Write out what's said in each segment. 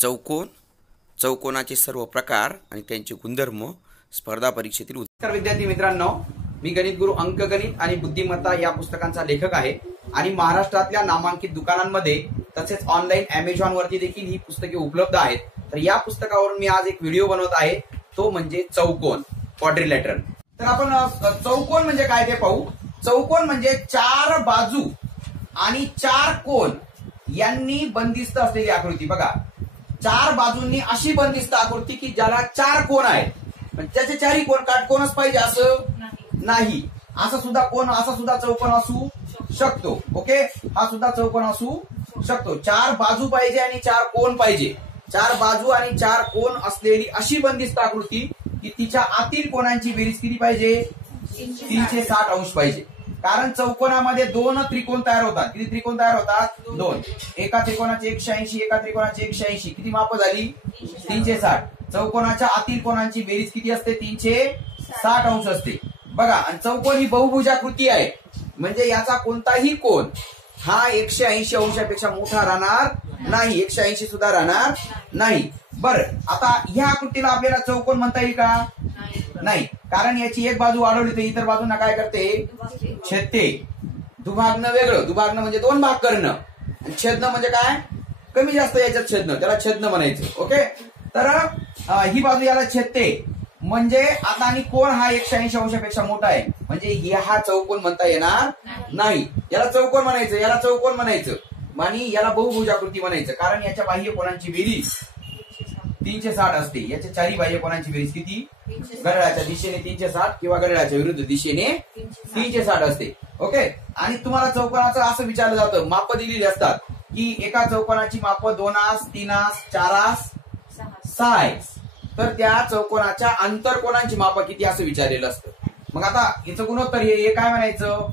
चौकोन, चौकोनाचे सर्व प्रकार आणि त्यांचे गुणधर्म स्पर्धा परीक्षेतील नमस्कार विद्यार्थी मित्रांनो, मी गणित गुरु अंकगणित आणि बुद्धिमत्ता या पुस्तकांचा लेखक आहे आणि महाराष्ट्रातल्या नामांकित दुकानांमध्ये तसेच ऑनलाईन Amazon वरती देखील ही पुस्तके उपलब्ध आहेत। तर या पुस्तकावरून मी आज एक व्हिडिओ बनवत आहे, तो म्हणजे चौकोन, क्वाड्रिलॅटरल। तर आपण चौकोन म्हणजे काय ते पाहू। चौकोन म्हणजे चार बाजू आणि चार कोन यांनी बंदिस्त असलेली आकृती। बघा, चार बाजूंनी अशी बंदिस्त आकृती की ज्याला चार कोन आहेत, पण त्याचे चारही कोन काटकोनच पाहिजे असं नाही। असा सुद्धा चौकोन असू शकतो। ओके, हा सुद्धा चौकोन असू शकतो। चार बाजू पाहिजे आणि चार कोन पाहिजे। चार बाजू आणि चार कोन असलेली अशी बंदिस्त आकृती की तिच्या आतील कोनांची बेरीज किती पाहिजे, 360 अंश पाहिजे। कारण चौकोनामध्ये दोन त्रिकोण तयार होतात। किती त्रिकोण तयार होतात? दोन। एका त्रिकोणाचे 180, एका त्रिकोणाचे 180, किती माप झाली? 360। चौकोनाच्या आतील कोनांची बेरीज किती असते? 360 अंश असते। बघा, आणि चौकोन ही बहुभुजाकृती आहे, म्हणजे याचा कोणताही कोन हा 180 अंशापेक्षा मोठा राहणार नाही, 180 सुद्धा राहणार नाही। बरं, आता ह्या आकृतीला आपल्याला चौकोन म्हणता येईल का? नाही, कारण याची एक बाजू वाढवली तर इतर बाजूंना काय करते? छेदते। दुभागणं वेगळं, दुभागणं म्हणजे दोन भाग करणं, आणि छेदणं म्हणजे काय? कमी जास्त याच्यात छेदणं, त्याला छेदणं म्हणायचं। ओके, तर ही बाजू याला छेदते, म्हणजे आता आणि कोन हा 180 अंशापेक्षा मोठा आहे, म्हणजे हा चौकोन म्हणता येणार नाही। याला चौकोन म्हणायचं, याला चौकोन म्हणायचं आणि याला बहुभुजाकृती म्हणायचं, कारण याच्या बाह्य कोनांची बेरीज 360 असते। याच्या चारही बाह्य कोनांची बेरीज किती? घड्याळाच्या दिशेने 360 किंवा घड्याळाच्या विरुद्ध दिशेने 360 असते। ओके, आणि तुम्हाला चौकोनाचं असं विचारलं जातं, माप दिलेली असतात की एका चौकोनाची माप 2 आस, 3 आस, 4 आस, 6 आस, तर त्या चौकोनाच्या आंतरकोनांची माप किती असं विचारलेलं असतं। मग आता याचं गुणोत्तर हे काय म्हणायचं?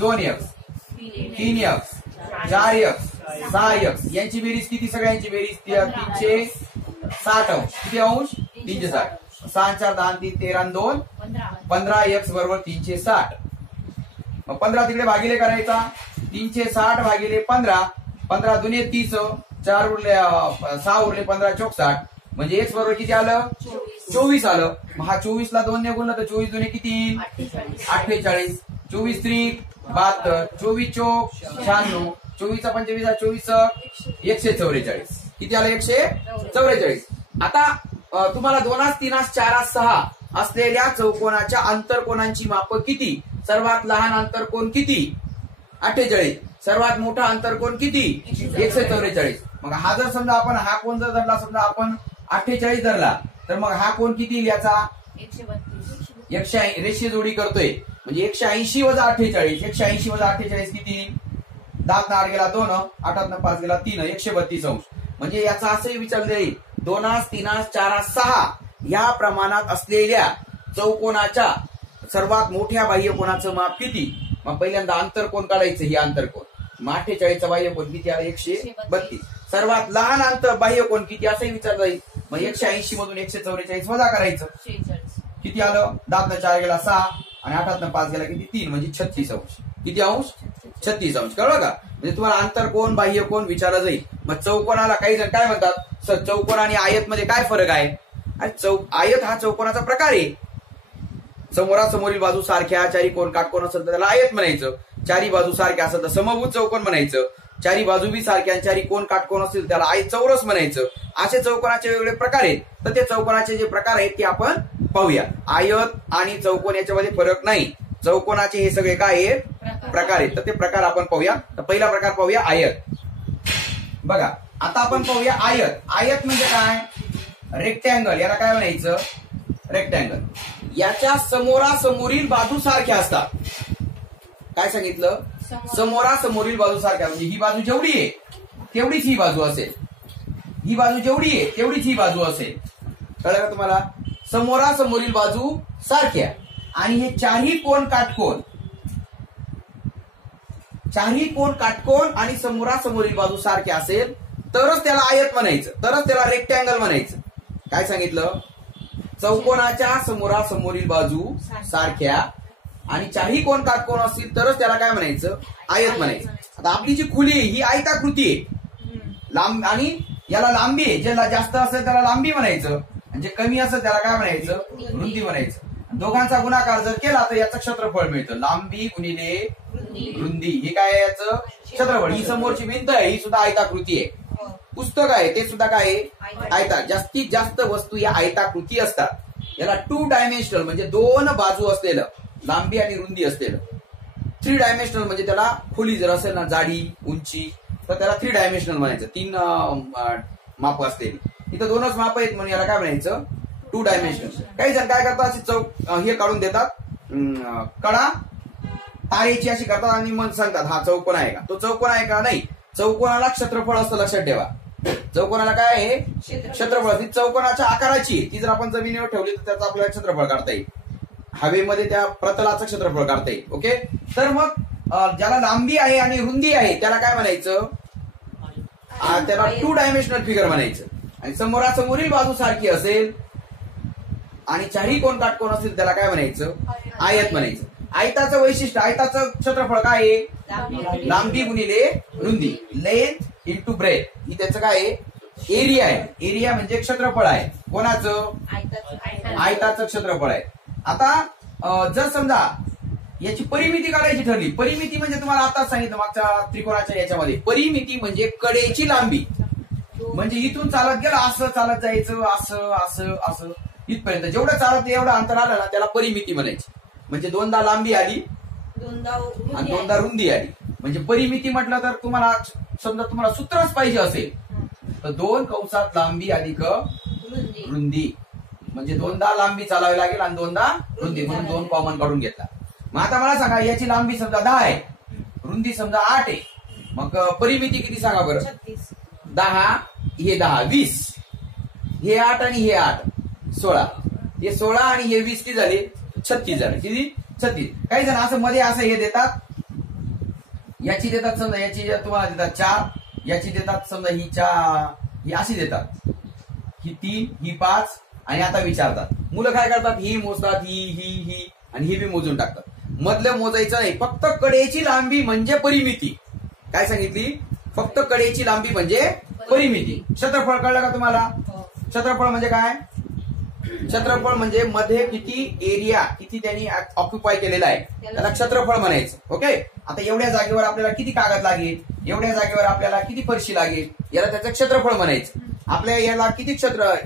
2x, 3x, 4x, 6x यांची बेरीज किती? सगळ्यांची बेरीज 360 अंश। किती अंश? 360। 6 4 10 3 13 2 15x बरोबर 360। मग 15 तिकडे भागिले करायचा, 360 भागिले 15, 15 दुने 30, 4 उरले 6 उरले 15 चौक 60, म्हणजे x बरोबर किती आलं? 24 आलं। मग हा 24 ला 2 ने गुणलं तर 24 दुने किती? 48, 24 त्रिक 72, 24 चौक 96, 24 25 24 144, किती आलं? 144। आता तुम्हाला 2 आस, 3 आस, 4 आस, 6 असलेल्या चौकोनाच्या आंतरकोनांची माप किती? सर्वात लहान आंतरकोन किती? 48। सर्वात मोठा आंतरकोन किती? 144। मग हा जर समजा आपण हा कोन जर धरला, समजा आपण 48 धरला, तर मग हा कोन किती येईल? याचा 180 रेषीय जोडी करतोय, म्हणजे 180 वजा 48, 180 वजा 48 किती? 10 8 गेला 2, 8 5 गेला 3, 132 अंश। म्हणजे याचा असंही विचारलं जाईल, 2 आस, 3 आस, 4 आस, 6 या प्रमाणात असलेल्या चौकोनाच्या सर्वात मोठ्या बाह्य कोनाचं माप किती? मग पहिल्यांदा आंतरकोन काढायचं, ही आंतरकोन। मग 48चा बाह्य कोन किती आला? 132। सर्वात लहान बाह्य कोन किती असंही विचारलं जाईल, मग 180 मधून 144 वजा करायचं, किती आलं? 10 4 गेला 6 आणि 8 5 गेला किती? 3, म्हणजे 36 अंश। किती अंश? 36 अंश। कळलं का? म्हणजे तुम्हाला आंतरकोन बाह्य कोन विचारलं जाईल। मग चौकोनाला काही जण काय म्हणतात, सर चौकोन आणि आयत मध्ये काय फरक आहे? आयत हा चौकोनाचा प्रकार आहे। समोरासमोरील बाजू सारख्या, चारी कोन काटकोन असेल तर त्याला आयत म्हणायचं, चारी बाजू सारख्या असेल तर समभुज चौकोन म्हणायचं, चारी बाजू बी सारख्या आणि चारी कोन काटकोन असतील त्याला आयत चौरस म्हणायचं। असे चौकोनाचे वेगवेगळे प्रकार आहेत। तर ते चौकोनाचे जे प्रकार आहेत ते आपण पाहूया। आयत आणि चौकोन याच्यामध्ये फरक नाही, चौकोनाचे हे सगळे काय आहेत? प्रकार आहेत। तर ते प्रकार आपण पाहूया। तर पहिला प्रकार पाहूया, आयत। बघा, आता आपण पाहूया आयत। आयत म्हणजे काय? रेक्टँगल, याला काय म्हणायचं? रेक्टँगल। याच्या समोरासमोरील बाजू सारख्या असतात। काय सांगितलं? समोरासमोरील बाजू सारख्या, म्हणजे ही बाजू जेवढी आहे तेवढीच ही बाजू असेल, ही बाजू जेवढी आहे तेवढीच ही बाजू असेल। कळलं का तुम्हाला? समोरासमोरील बाजू सारख्या, आणि हे चारही कोन काटकोन, चारही कोन काटकोन आणि समोरासमोरील बाजू सारख्या असेल तरच त्याला आयत म्हणायचं, तरच त्याला रेक्टँगल म्हणायचं। काय सांगितलं? चौकोनाच्या समोरासमोरील बाजू सारख्या आणि चारही कोन काटकोन असतील तरच त्याला काय म्हणायचं? आयत म्हणायचं। आता आपली जी खुली ही आयताकृती आहे, लांब आणि याला लांबी आहे, ज्याला जास्त असेल त्याला लांबी म्हणायचं आणि जे कमी असेल त्याला काय म्हणायचं, रुंदी म्हणायचं. दोघांचा गुणाकार जर केला तर याचं क्षेत्रफळ मिळतं. लांबी गुणिले रुंदी हे काय आहे याचं क्षेत्रफळ. ही समोरची भिंत आहे, ही सुद्धा आयताकृती आहे. पुस्तक आहे ते सुद्धा काय आहे, आयता. जास्तीत जास्त वस्तू या आयताकृती असतात. याला 2 डायमेन्शनल म्हणजे 2 बाजू असलेलं, लांबी आणि रुंदी असलेलं. 3 डायमेन्शनल म्हणजे त्याला खोली जर असेल ना, जाडी उंची, तर त्याला 3 डायमेन्शनल म्हणायचं. 3 माप असलेली. इथं 2च माप आहेत म्हणून याला काय म्हणायचं, 2 डायमेन्शनल. काही जण काय करतात, अशी चौक हे काढून देतात, कडा तारेची अशी करतात आणि मग सांगतात हा चौकोन आहे का. तो चौकोन आहे का, नाही. चौकोनाला क्षेत्रफळ असतं, लक्षात ठेवा. चौकोनाला काय आहे, क्षेत्रफळ. ती चौकोनाच्या आकाराची, ती जर आपण जमिनीवर ठेवली तर त्याचं आपल्याला क्षेत्रफळ काढता येईल. हवेमध्ये त्या प्रतलाचं क्षेत्रफळ काढता येईल. ओके. तर मग ज्याला लांबी आहे आणि रुंदी आहे त्याला काय म्हणायचं, त्याला 2 डायमेन्शनल फिगर म्हणायचं. आणि समोरासमोरील बाजू सारखी असेल आणि चारही कोण काटकोन असेल त्याला काय म्हणायचं, आयत म्हणायचं. आयताचं वैशिष्ट्य, आयताचं क्षेत्रफळ काय आहे, लांबी गुणिले रुंदी, लेंथ इंटू ब्रेथ. ही त्याचं काय आहे, एरिया आहे. एरिया म्हणजे क्षेत्रफळ आहे. कोणाचं, आयताचं क्षेत्रफळ आहे. आता जर समजा याची परिमिती काढायची ठरली, परिमिती म्हणजे तुम्हाला आताच सांगितलं मागच्या त्रिकोणाच्या याच्यामध्ये, परिमिती म्हणजे कडेची लांबी. म्हणजे इथून चालत गेला असं चालत जायचं, असं असं असं इथपर्यंत जेवढं चालत एवढं अंतर आलं ना त्याला परिमिती म्हणायची. म्हणजे 2दा लांबी आली आणि 2दा रुंदी आली. म्हणजे परिमिती म्हटलं तर तुम्हाला समजा तुम्हाला सूत्रच पाहिजे असेल तर 2 कंसात लांबी अधिक रुंदी, म्हणजे 2दा लांबी चालावी लागेल आणि 2दा रुंदी, म्हणून 2 कॉमन काढून घेतला. मग आता मला सांगा, याची लांबी समजा 10 आहे, रुंदी समजा 8 आहे, मग परिमिती किती सांगा बरं. 10 हे 10 20, हे 8 आणि हे 8 16, हे 16 आणि हे 20 किती झाले, 36 झाले. किती, 36. काही जण असं मध्ये असं हे देतात, याची देतात समजा, याची तुम्हाला देतात 4, याची देतात समजा ही 4, ही अशी देतात, ही 3, ही 5 आणि आता विचारतात. मुलं काय करतात, ही मोजतात, ही आणि ही बी मोजून टाकतात. मधलं मोजायचं नाही, फक्त कडेची लांबी म्हणजे परिमिती. काय सांगितली, फक्त कडेची लांबी म्हणजे परिमिती. क्षेत्रफळ कळलं का तुम्हाला. क्षेत्रफळ म्हणजे काय, क्षेत्रफळ म्हणजे मध्ये किती एरिया, किती त्यांनी ऑक्युपाय केलेला आहे त्याला क्षेत्रफळ म्हणायचं. ओके. आता एवढ्या जागेवर आपल्याला किती कागद लागेल, एवढ्या जागेवर आपल्याला किती फरशी लागेल, याला त्याचं क्षेत्रफळ म्हणायचं. आपल्या याला किती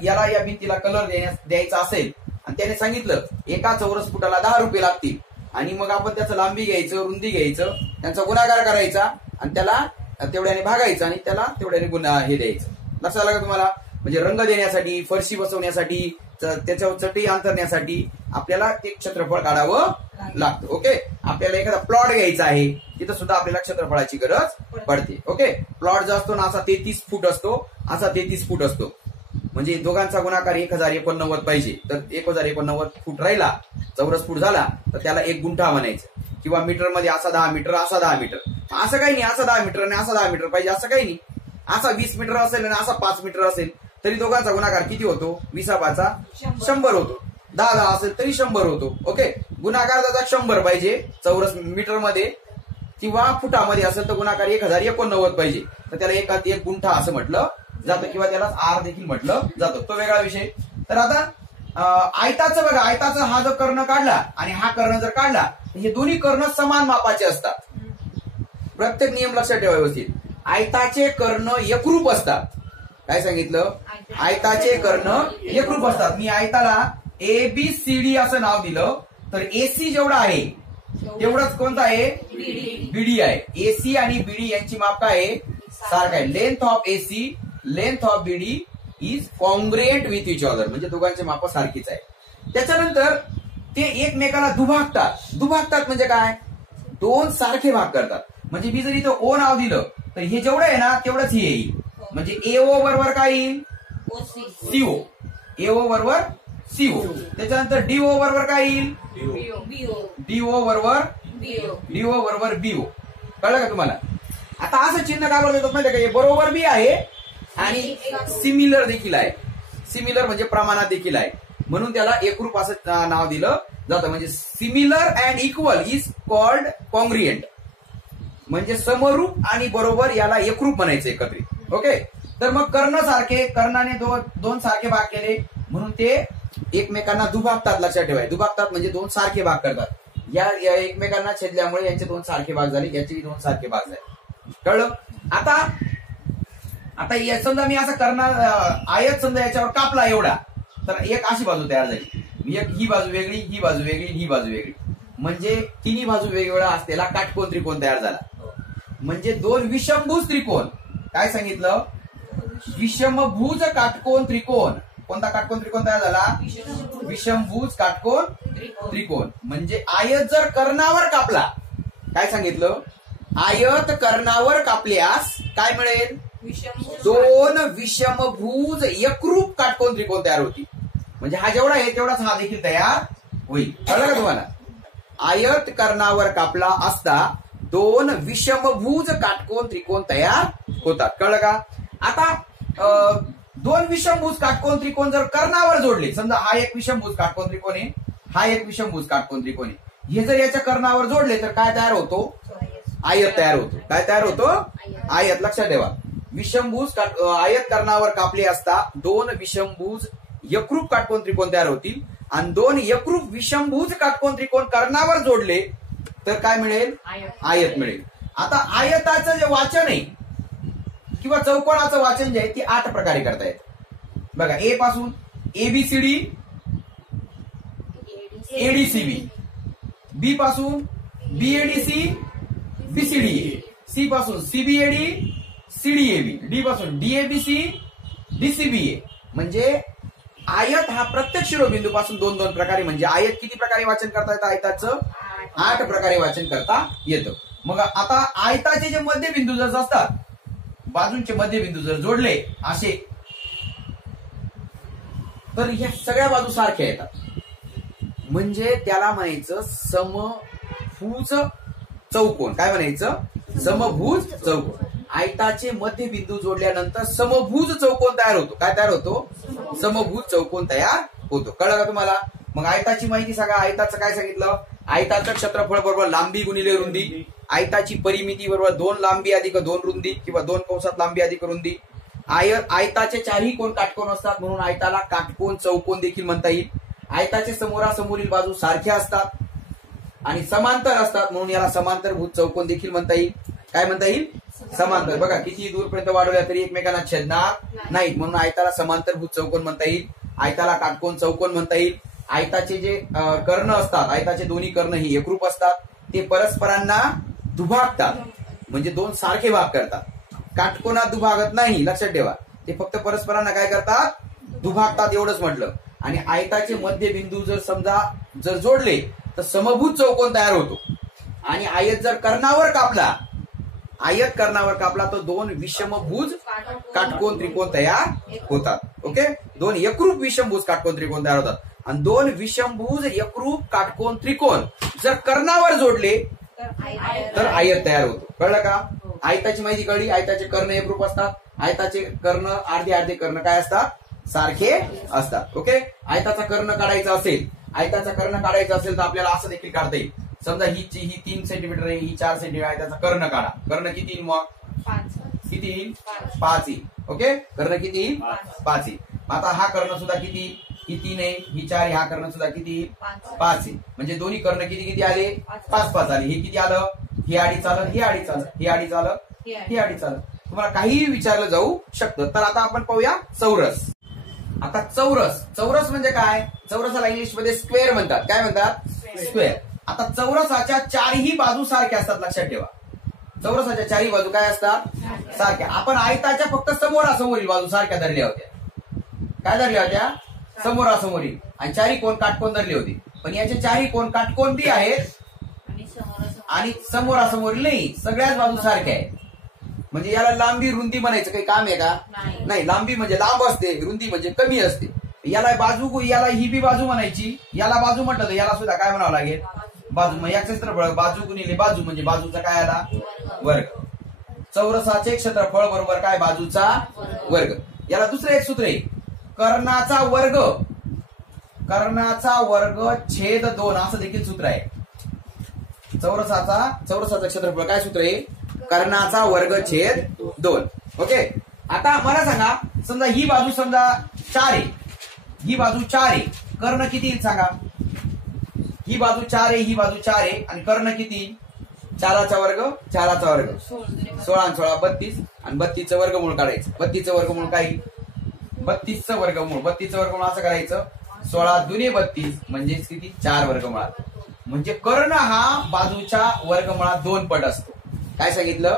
याला या भिंतीला कलर द्यायचा असेल आणि त्याने सांगितलं एका चौरस फुटाला 10 रुपये लागतील, आणि मग आपण त्याचं लांबी घ्यायचं, रुंदी घ्यायचं, त्यांचा गुणाकार करायचा आणि त्याला तेवढ्याने भागायचं आणि त्याला तेवढ्याने हे द्यायचं. लक्षात आलं का तुम्हाला. म्हणजे रंग देण्यासाठी, फरशी बसवण्यासाठी, त्याच्यावर चटई अंतरण्यासाठी आपल्याला ते क्षेत्रफळ काढावं लागतं. ओके. आपल्याला एखादा प्लॉट घ्यायचा आहे, तिथं सुद्धा आपल्याला क्षेत्रफळाची गरज पडते. ओके. प्लॉट जो असतो ना असा 33 फूट असतो, असा 33 फूट असतो. म्हणजे दोघांचा गुणाकार 1089 पाहिजे. तर 1089 फूट राहिला, चौरस फूट झाला तर त्याला 1 गुंठा म्हणायचं. किंवा मीटर मध्ये असा 10 मीटर, असा 10 मीटर, असं काही नाही. असा 10 मीटर आणि असा 10 मीटर पाहिजे असं काही नाही. असा 20 मीटर असेल आणि असा 5 मीटर असेल तरी दोघांचा गुणाकार किती होतो, 20 100 होतो. 10 असेल तरी 100 होतो. ओके. गुणाकार त्याचा 100 पाहिजे चौरस मीटर मध्ये, किंवा फुटामध्ये असेल तर गुणाकार 1089 पाहिजे. तर त्याला 1 गुंठा असं म्हटलं जातं, किंवा त्याला आर देखील म्हटलं जातं. तो वेगळा विषय. तर आता आयताचं बघा, आयताचा हा जो कर्ण काढला आणि हा कर्ण जर काढला तर हे दोन्ही कर्ण समान मापाचे असतात. प्रत्येक नियम लक्षात ठेवा व्यवस्थित. आयताचे कर्ण एकरूप असतात. काय सांगितलं, आयताचे कर्ण एकरूप असतात. मी आयताला ABCD असं नाव दिलं तर AC जेवढा आहे तेवढंच कोणता आहे, BD आहे. AC आणि BD यांची माप काय आहे, सारखं आहे. Length of AC, length of BD is congruent with each other, म्हणजे दोघांचे माप सारखीच आहे. त्याच्यानंतर ते एकमेकाला दुभागतात म्हणजे काय, 2 सारखे भाग करतात. म्हणजे मी जर इथं O नाव दिलं तर हे जेवढं आहे ना तेवढंच हे येईल. म्हणजे AO बरोबर काय येईल, CO. AO बरोबर CO. त्याच्यानंतर DO बरोबर काय येईल, DO बरोबर BO. कळलं का तुम्हाला. आता असं चिन्ह का बरं देतात माहिती का, हे बरोबर बी आहे आणि सिमिलर देखील आहे. सिमिलर म्हणजे प्रमाणात देखील आहे, म्हणून त्याला एकरूप असं नाव दिलं जातं. म्हणजे similar and equal is called congruent. म्हणजे समरूप आणि बरोबर याला एकरूप म्हणायचं एकत्रित. ओके. तर मग कर्ण सारखे, कर्णाने दोन सारखे भाग केले म्हणून ते एकमेकांना दुभागतात. लक्षात ठेवाय, दुभागतात म्हणजे दोन सारखे भाग करतात. या एकमेकांना छेदल्यामुळे यांचे दोन सारखे भाग झाले, याचे दोन सारखे भाग झाले. कळलं? आता समजा मी असं करणार आयत समजा याच्यावर कापला एवढा, तर एक अशी बाजू तयार झाली. एक ही बाजू वेगळी, ही बाजू वेगळी, ही बाजू वेगळी, म्हणजे तिन्ही बाजू वेगवेगळा असलेला काटकोन त्रिकोण तयार झाला. म्हणजे दोन विषमभुज त्रिकोण. काय सांगितलं? विषमभुज काटकोन त्रिकोण. कोणता काटकोन त्रिकोण तयार झाला? विषमभुज काटकोन त्रिकोण. म्हणजे आयत जर कर्णावर कापला, काय सांगितलं? आयत कर्णावर कापल्यास काय मिळेल? दोन विषमभुज एकरूप काटकोन त्रिकोण तयार होतील. म्हणजे हा जेवढा आहे तेवढाच हा देखील तयार होईल. कळलं का तुम्हाला? आयत कर्णावर कापला असता दोन विषमभुज काटकोन त्रिकोण तयार होतात. कळलं का? आता दोन विषमभुज काटकोन त्रिकोण जर कर्णावर जोडले, समजा हा एक विषमभुज काटकोन त्रिकोण आहे, हा एक विषमभुज काटकोन त्रिकोण आहे, हे जर याच्या कर्णावर जोडले तर काय तयार होतो? आयत तयार होतो. काय तयार होतो? आयत. लक्षात ठेवा, विषमभुज आयत कर्णावर कापले असता दोन विषमभुज एकरूप काटकोन त्रिकोण तयार होतील, आणि दोन एकरूप विषमभुज काटकोन त्रिकोण कर्णावर जोडले तर काय मिळेल? आयत मिळेल. आता आयताचं जे वाचन आहे किंवा चौकोनाचं वाचन जे आहे ते 8 प्रकारे करता येतं. बघा, ए पासून एबीसीडी एडीसीबी, बी पासून बीएडीसी बीसीडीए, सी पासून सीबीएडी सीडीएबी, डी पासून डीएबीसी डीसीबीए. म्हणजे आयत हा प्रत्येक शिरोबिंदू पासून 2-2 प्रकारे, म्हणजे आयत किती प्रकारे वाचन करता येतं? आयताचं 8 प्रकारे वाचन करता येतं. मग आता आयताचे जे मध्यबिंदू जर असतात, बाजूंचे मध्यबिंदू जर जोडले असे, तर ह्या सगळ्या बाजू सारख्या येतात. म्हणजे त्याला म्हणायचं समभुज चौकोन. काय म्हणायचं? समभुज चौकोन. आयताचे मध्यबिंदू जोडल्यानंतर समभुज चौकोन तयार होतो. काय तयार होतो? समभुज चौकोन तयार होतो. कळलं का तुम्हाला? मग आयताची माहिती सांगा. आयताचं काय सांगितलं? आयताचं क्षेत्रफळ बरोबर लांबी गुणिले रुंदी. आयताची परिमिती बरोबर 2 लांबी अधिक 2 रुंदी किंवा 2 कंसात लांबी अधिक रुंदी. आयताचे चारही कोन काटकोन असतात म्हणून आयताला काटकोन चौकोन देखील म्हणता येईल. आयताचे समोरासमोरील बाजू सारख्या असतात आणि समांतर असतात म्हणून याला समांतरभुज चौकोन देखील म्हणता येईल. काय म्हणता येईल? समांतर. बघा, किती दूरपर्यंत वाढवल्या तरी एकमेकांना छेदणार नाहीत म्हणून आयताला समांतरभुज चौकोन म्हणता येईल. आयताला काटकोन चौकोन म्हणता येईल. आयताचे जे कर्ण असतात, आयताचे दोन्ही कर्ण ही एकरूप असतात, ते परस्परांना दुभागतात म्हणजे दोन सारखे भाग करतात. काटकोनात दुभागत नाही. लक्षात ठेवा, ते फक्त परस्परांना काय करतात? दुभागतात, एवढंच म्हटलं. आणि आयताचे मध्यबिंदू जर जोडले तर समभुज चौकोन तयार होतो. आणि आयत जर कर्णावर कापला, तर दोन विषमभुज काटकोन त्रिकोण तयार होतात. ओके, दोन एकरूप विषमभुज काटकोन त्रिकोण तयार होतात. आणि दोन विषमभुज एकरूप काटकोन त्रिकोण जर कर्णावर जोडले तर आयत तयार होतो. कळलं का? आयताची माहिती कळली. आयताचे कर्ण एकरूप असतात. आयताचे कर्ण अर्धे कर्ण काय असतात? सारखे असतात. ओके, आयताचा कर्ण काढायचा असेल तर आपल्याला असं देखील काढता येईल. समजा ही 3 सेंटीमीटर आहे, ही 4 सेंटीमीटर. आयताचा कर्ण काढा. कर्ण किती येईल? मग 5 येईल. 5 येईल. ओके, कर्ण किती येईल? 5 येईल. आता हा कर्ण सुद्धा किती? ही 3 आहे, ही 4 आहे. हा कर्ण सुद्धा किती? 5 आहे. म्हणजे दोन्ही कर्ण किती आले? 5 आले. हे किती आलं? हे अडीच आलं, हे अडीच आलं, हे अडीच आलं, हे अडीच आलं. तुम्हाला काहीही विचारलं जाऊ शकतं. तर आता आपण पाहूया चौरस. आता चौरस म्हणजे काय? चौरसाला इंग्लिशमध्ये स्क्वेअर म्हणतात. काय म्हणतात? स्क्वेअर. आता चौरसाच्या चारही बाजू सारख्या असतात. लक्षात ठेवा, चौरसाच्या चारही बाजू काय असतात? सारख्या. आपण आयताच्या फक्त समोरासमोरील बाजू सारख्या धरल्या होत्या. काय धरल्या होत्या? समोरासमोरील. आणि चारही कोण काटकोन धरले होते. पण याचे चारही कोण काटकोन बी आहेत आणि समोरासमोरील नाही. सगळ्याच बाजू सारख्या आहेत. म्हणजे याला लांबी रुंदी म्हणायचं काही काम आहे का? नाही. लांबी म्हणजे लांब असते, रुंदी म्हणजे कमी असते. याला ही बी बाजू म्हणायची. याला बाजू म्हटलं तर याला सुद्धा काय म्हणावं लागेल? बाजू. मग या क्षेत्रफळ बाजू गुणिले बाजू म्हणजे बाजूचा काय आला? वर्ग. चौरसाचे क्षेत्रफळ बरोबर काय? बाजूचा वर्ग. याला दुसरं एक सूत्र आहे, कर्णाचा वर्ग छेद 2 असं देखील सूत्र आहे. चौरसाचं क्षेत्रफळ काय सूत्र आहे? कर्णाचा वर्ग छेद 2. ओके, आता मला सांगा, समजा ही बाजू समजा 4 आहे, ही बाजू 4 आहे, कर्ण किती येईल सांगा? ही बाजू 4 आहे, ही बाजू 4 आहे, आणि कर्ण किती? 4चा वर्ग 4चा वर्ग 16 आणि 16 32, आणि 32चं वर्गमूळ काढायचं. 32चं वर्गमूळ काय? 32चं वर्गमूळ. 32चं वर्गमूळ असं करायचं, 16 दुने 32 म्हणजेच किती? 4 वर्गमुळात. म्हणजे कर्ण हा बाजूच्या वर्गमुळात 2 पट असतो. काय सांगितलं?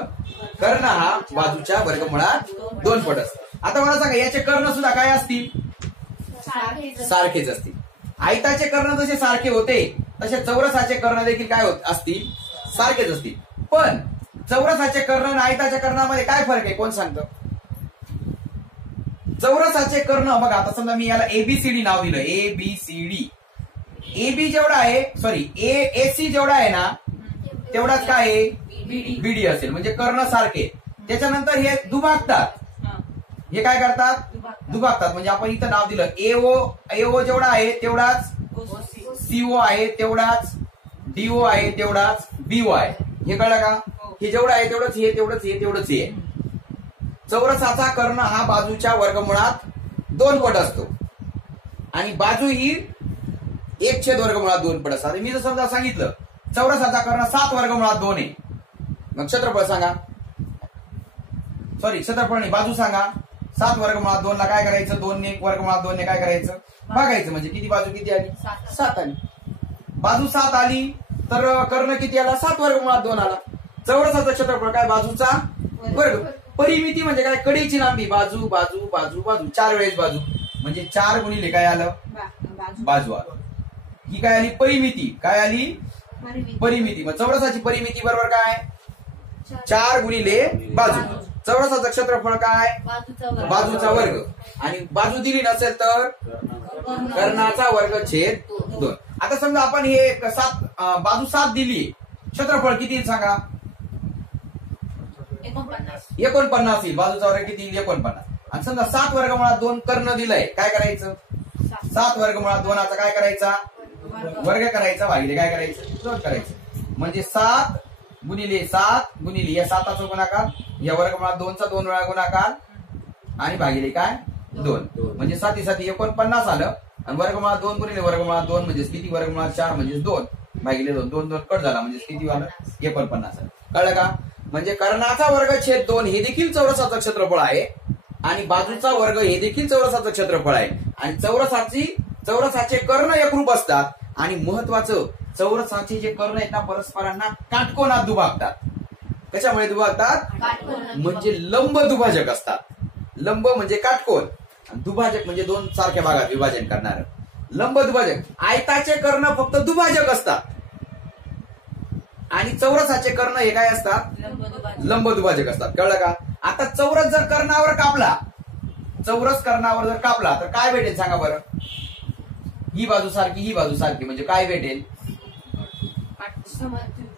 कर्ण हा बाजूच्या वर्गमुळात 2 पट असतो. आता मला सांगा, याचे कर्ण सुद्धा काय असतील? सारखेच असतील. आयताचे कर्ण जसे सारखे होते तसे चौरसाचे कर्ण देखील काय होत असतील? सारखेच असतील. पण चौरसाचे कर्ण आणि आयताच्या कर्णामध्ये काय फरक आहे? कोण सांगतं? चौरसाचे कर्ण बघा, आता समजा मी याला एबीसीडी नाव दिलं, एबीसीडी. एबी जेवढा आहे, सॉरी एसी जेवढा आहे ना, तेवढाच काय आहे? बीडी असेल. म्हणजे कर्ण सारखे. त्याच्यानंतर हे दुभागतात. हे काय करतात? दुभागतात. म्हणजे आपण इथं नाव दिलं एओ जेवढा आहे तेवढाच सीओ आहे, तेवढाच डीओ आहे, तेवढाच बीओ आहे. हे कळलं का? हे जेवढं आहे तेवढंच हे, तेवढंच हे, तेवढंच हे. चौरसाचा कर्ण हा बाजूच्या वर्गमुळात 2 पट असतो, आणि बाजू ही 1 वर्गमुळात 2 पट असतात. मी जर समजा सांगितलं चौरसाचा कर्ण 7 वर्गमुळात 2 आहे, मग क्षेत्रफळ सांगा. सॉरी, क्षेत्रफळ नाही, बाजू सांगा. 7 वर्गमुळात 2 ला काय करायचं? 2 ने वर्गमुळात 2 ने काय करायचं? भागायचं. म्हणजे किती? बाजू किती आली? 7 आली. बाजू 7 आली तर कर्ण किती आला? 7 वर्गमुळात 2 आला. चौरसाचं क्षेत्रफळ काय? बाजूचा वर्ग. परिमिती म्हणजे काय? कडेची लांबी. बाजू बाजू बाजू बाजू 4 वेळेस बाजू, म्हणजे 4 गुणिले काय आलं? बाजू आलं. ही काय आली? परिमिती. काय आली? परिमिती. मग चौरसाची परिमिती बरोबर काय? 4 गुणिले बाजू. चौरसाचं क्षेत्रफळ काय? बाजूचा वर्ग. आणि बाजू दिली नसेल तर कर्णाचा वर्ग छेद 2. आता समजा आपण हे बाजू 7 दिली, क्षेत्रफळ किती येईल सांगा? 49 येईल. बाजूचा वर्ग किती येईल? 49. आणि समजा 7 वर्गमुळात 2 कर्ण दिलाय, काय करायचं? 7 वर्गमुळात 2चा काय करायचा? वर्ग करायचा, भागिले काय करायचं? 2 करायचं. म्हणजे 7 गुणिले 7 गुणिले या 7चा गुणाकार, या वर्गमुळात 2चा 2 वेळा गुणाकार, आणि भागिले काय? 2. म्हणजे 7 7 49 आलं. आणि वर्गमुळात 2 गुणिले वर्गमुळात 2 म्हणजे किती? वर्गमुळात 4 म्हणजे 2 भागिले 2. 2 2 कट झाला म्हणजे किती आलं? 49 आलं. कळलं का? म्हणजे कर्णाचा वर्ग छेद 2 हे देखील चौरसाचं क्षेत्रफळ आहे, आणि बाजूचा वर्ग हे देखील चौरसाचं क्षेत्रफळ आहे. आणि चौरसाचे कर्ण एकरूप असतात, आणि महत्वाचं चौरसाचे जे कर्ण आहेत ना, परस्परांना काटकोनात दुभागतात. कशामुळे दुभागतात? म्हणजे लंब दुभाजक असतात. लंब म्हणजे काटकोन, दुभाजक म्हणजे 2 सारख्या भागात विभाजन करणार. लंब दुभाजक. आयताचे कर्ण फक्त दुभाजक असतात, आणि चौरसाचे कर्ण हे काय असतात? लंब दुभाजक असतात. कळलं का? आता चौरस जर कर्णावर कापला, चौरस कर्णावर जर कापला तर काय भेटेल सांगा बरं? ही बाजू सारखी, ही बाजू सारखी, म्हणजे काय भेटेल?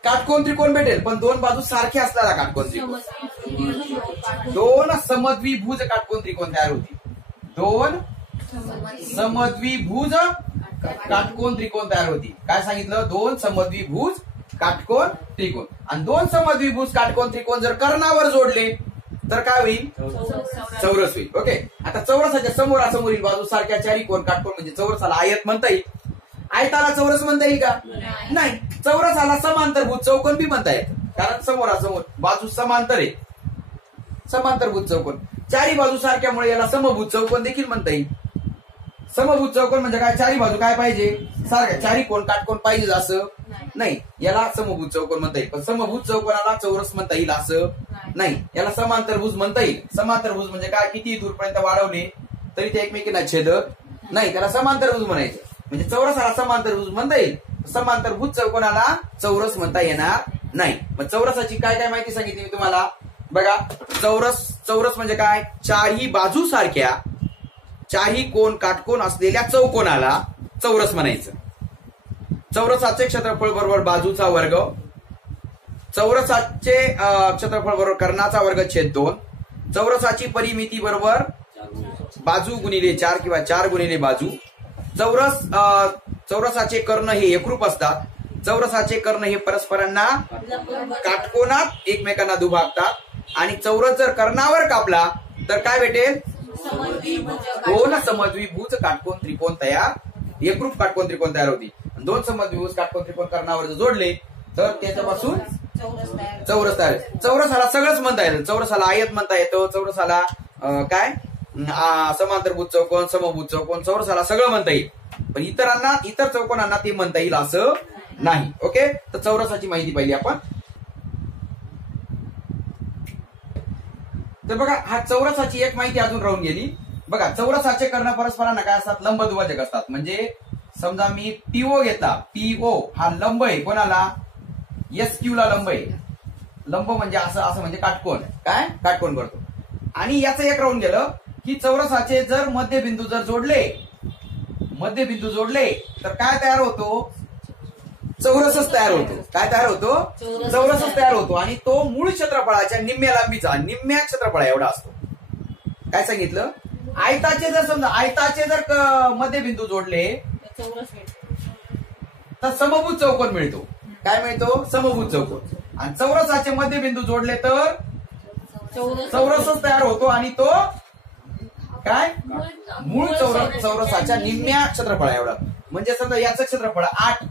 काटकोन त्रिकोण भेटेल. पण 2 बाजू सारखे असणारा काटकोन त्रिकोण. 2 समद्विभुज काटकोन त्रिकोण तयार होतील. 2 समद्विभुज काटकोन त्रिकोण तयार होतील. काय सांगितलं? 2 समद्विभुज काटकोन त्रिकोण. आणि 2 समद्विभुज काटकोन त्रिकोण जर कर्णावर जोडले तर काय होईल? चौरस होईल. ओके. आता चौरसाच्या समोरासमोरील बाजू सारख्या चारी कोण काटकोन, म्हणजे चौरसाला आयत म्हणता येईल. आयताला चौरस म्हणता येईल का? नाही. चौरसाला समांतरभुज चौकोन बी म्हणता येत, कारण समोरासमोर बाजू समांतर आहे. समांतरभुज चौकोन. चारी बाजू सारख्यामुळे याला समभुज चौकोन देखील म्हणता येईल. समभुज चौकोन म्हणजे काय? चारी बाजू काय पाहिजे? सारख्या. चारी कोण काटकोन पाहिजे असं नाही. याला समभुज चौकोन म्हणता येईल. पण समभुज चौकोनाला चौरस म्हणता येईल असं नाही. याला समांतरभुज म्हणता येईल. समांतरभुज म्हणजे काय? किती दूरपर्यंत वाढवले तरी ते एकमेकींना छेदत नाही, त्याला समांतरभुज म्हणायचं. म्हणजे चौरसाला समांतरभुज म्हणता येईल, समांतरभुज चौकोनाला चौरस म्हणता येणार नाही. मग चौरसाची काय काय माहिती सांगितली मी तुम्हाला? बघा, चौरस म्हणजे काय? चारही बाजू सारख्या, चारही कोण काटकोन असलेल्या चौकोनाला चौरस म्हणायचं. चौरसाचे क्षेत्रफळ बरोबर बाजूचा वर्ग. चौरसाचे क्षेत्रफळ बरोबर कर्णाचा वर्ग छेद 2. चौरसाची परिमिती बरोबर बाजू गुणिले 4 किंवा 4 गुणिले बाजू. चौरसाचे कर्ण हे एकरूप असतात. चौरसाचे कर्ण हे परस्परांना काटकोनात एकमेकांना दुभागतात. आणि चौरस जर कर्णावर कापला तर काय भेटेल? दोन समद्विभुज काटकोन त्रिकोण तयार, एकरूप काटकोन त्रिकोण तयार होती. दोन समद्विभुज काटकोन त्रिकोण कर्णावर जर जोडले तर त्याच्यापासून चौरस तयार. चौरसाला सगळंच म्हणता येतं. चौरसाला आयत म्हणता येतं, चौरसाला काय समांतरभुज चौकोन, समभुज चौकोन, चौरसाला सगळं म्हणता येईल. पण इतर चौकोनांना ते म्हणता येईल असं नाही. ओके, तर चौरसाची माहिती पाहिली आपण. तर बघा, हा चौरसाची एक माहिती अजून राहून गेली. बघा, चौरसाचे कर्ण परस्परांना काय असतात? लंबदुभाजक असतात. म्हणजे समजा मी पीओ घेतला, पीओ हा लंब आहे कोणाला? SQ ला लंब आहे. लंब म्हणजे असं म्हणजे काटकोन, काय काटकोन करतो. आणि याचं एक राहून गेलं की चौरसाचे जर मध्यबिंदू जर जोडले तर काय तयार होतो? चौरसच तयार होतो. काय तयार होतो? चौरसच तयार होतो. आणि तो मूळ क्षेत्रफळाच्या निम्म्या लांबीचा, निम्म्या क्षेत्रफळा एवढा असतो. काय सांगितलं? आयताचे जर मध्यबिंदू जोडले तर समभुज चौकोन मिळतो. काय मिळतो? समभुज चौकोन. आणि चौरसाचे मध्यबिंदू जोडले तर चौरसच तयार होतो. आणि तो काय मूळ चौरसाच्या निम्म्या क्षेत्रफळा एवढा. म्हणजे समजा याचं क्षेत्रफळ 8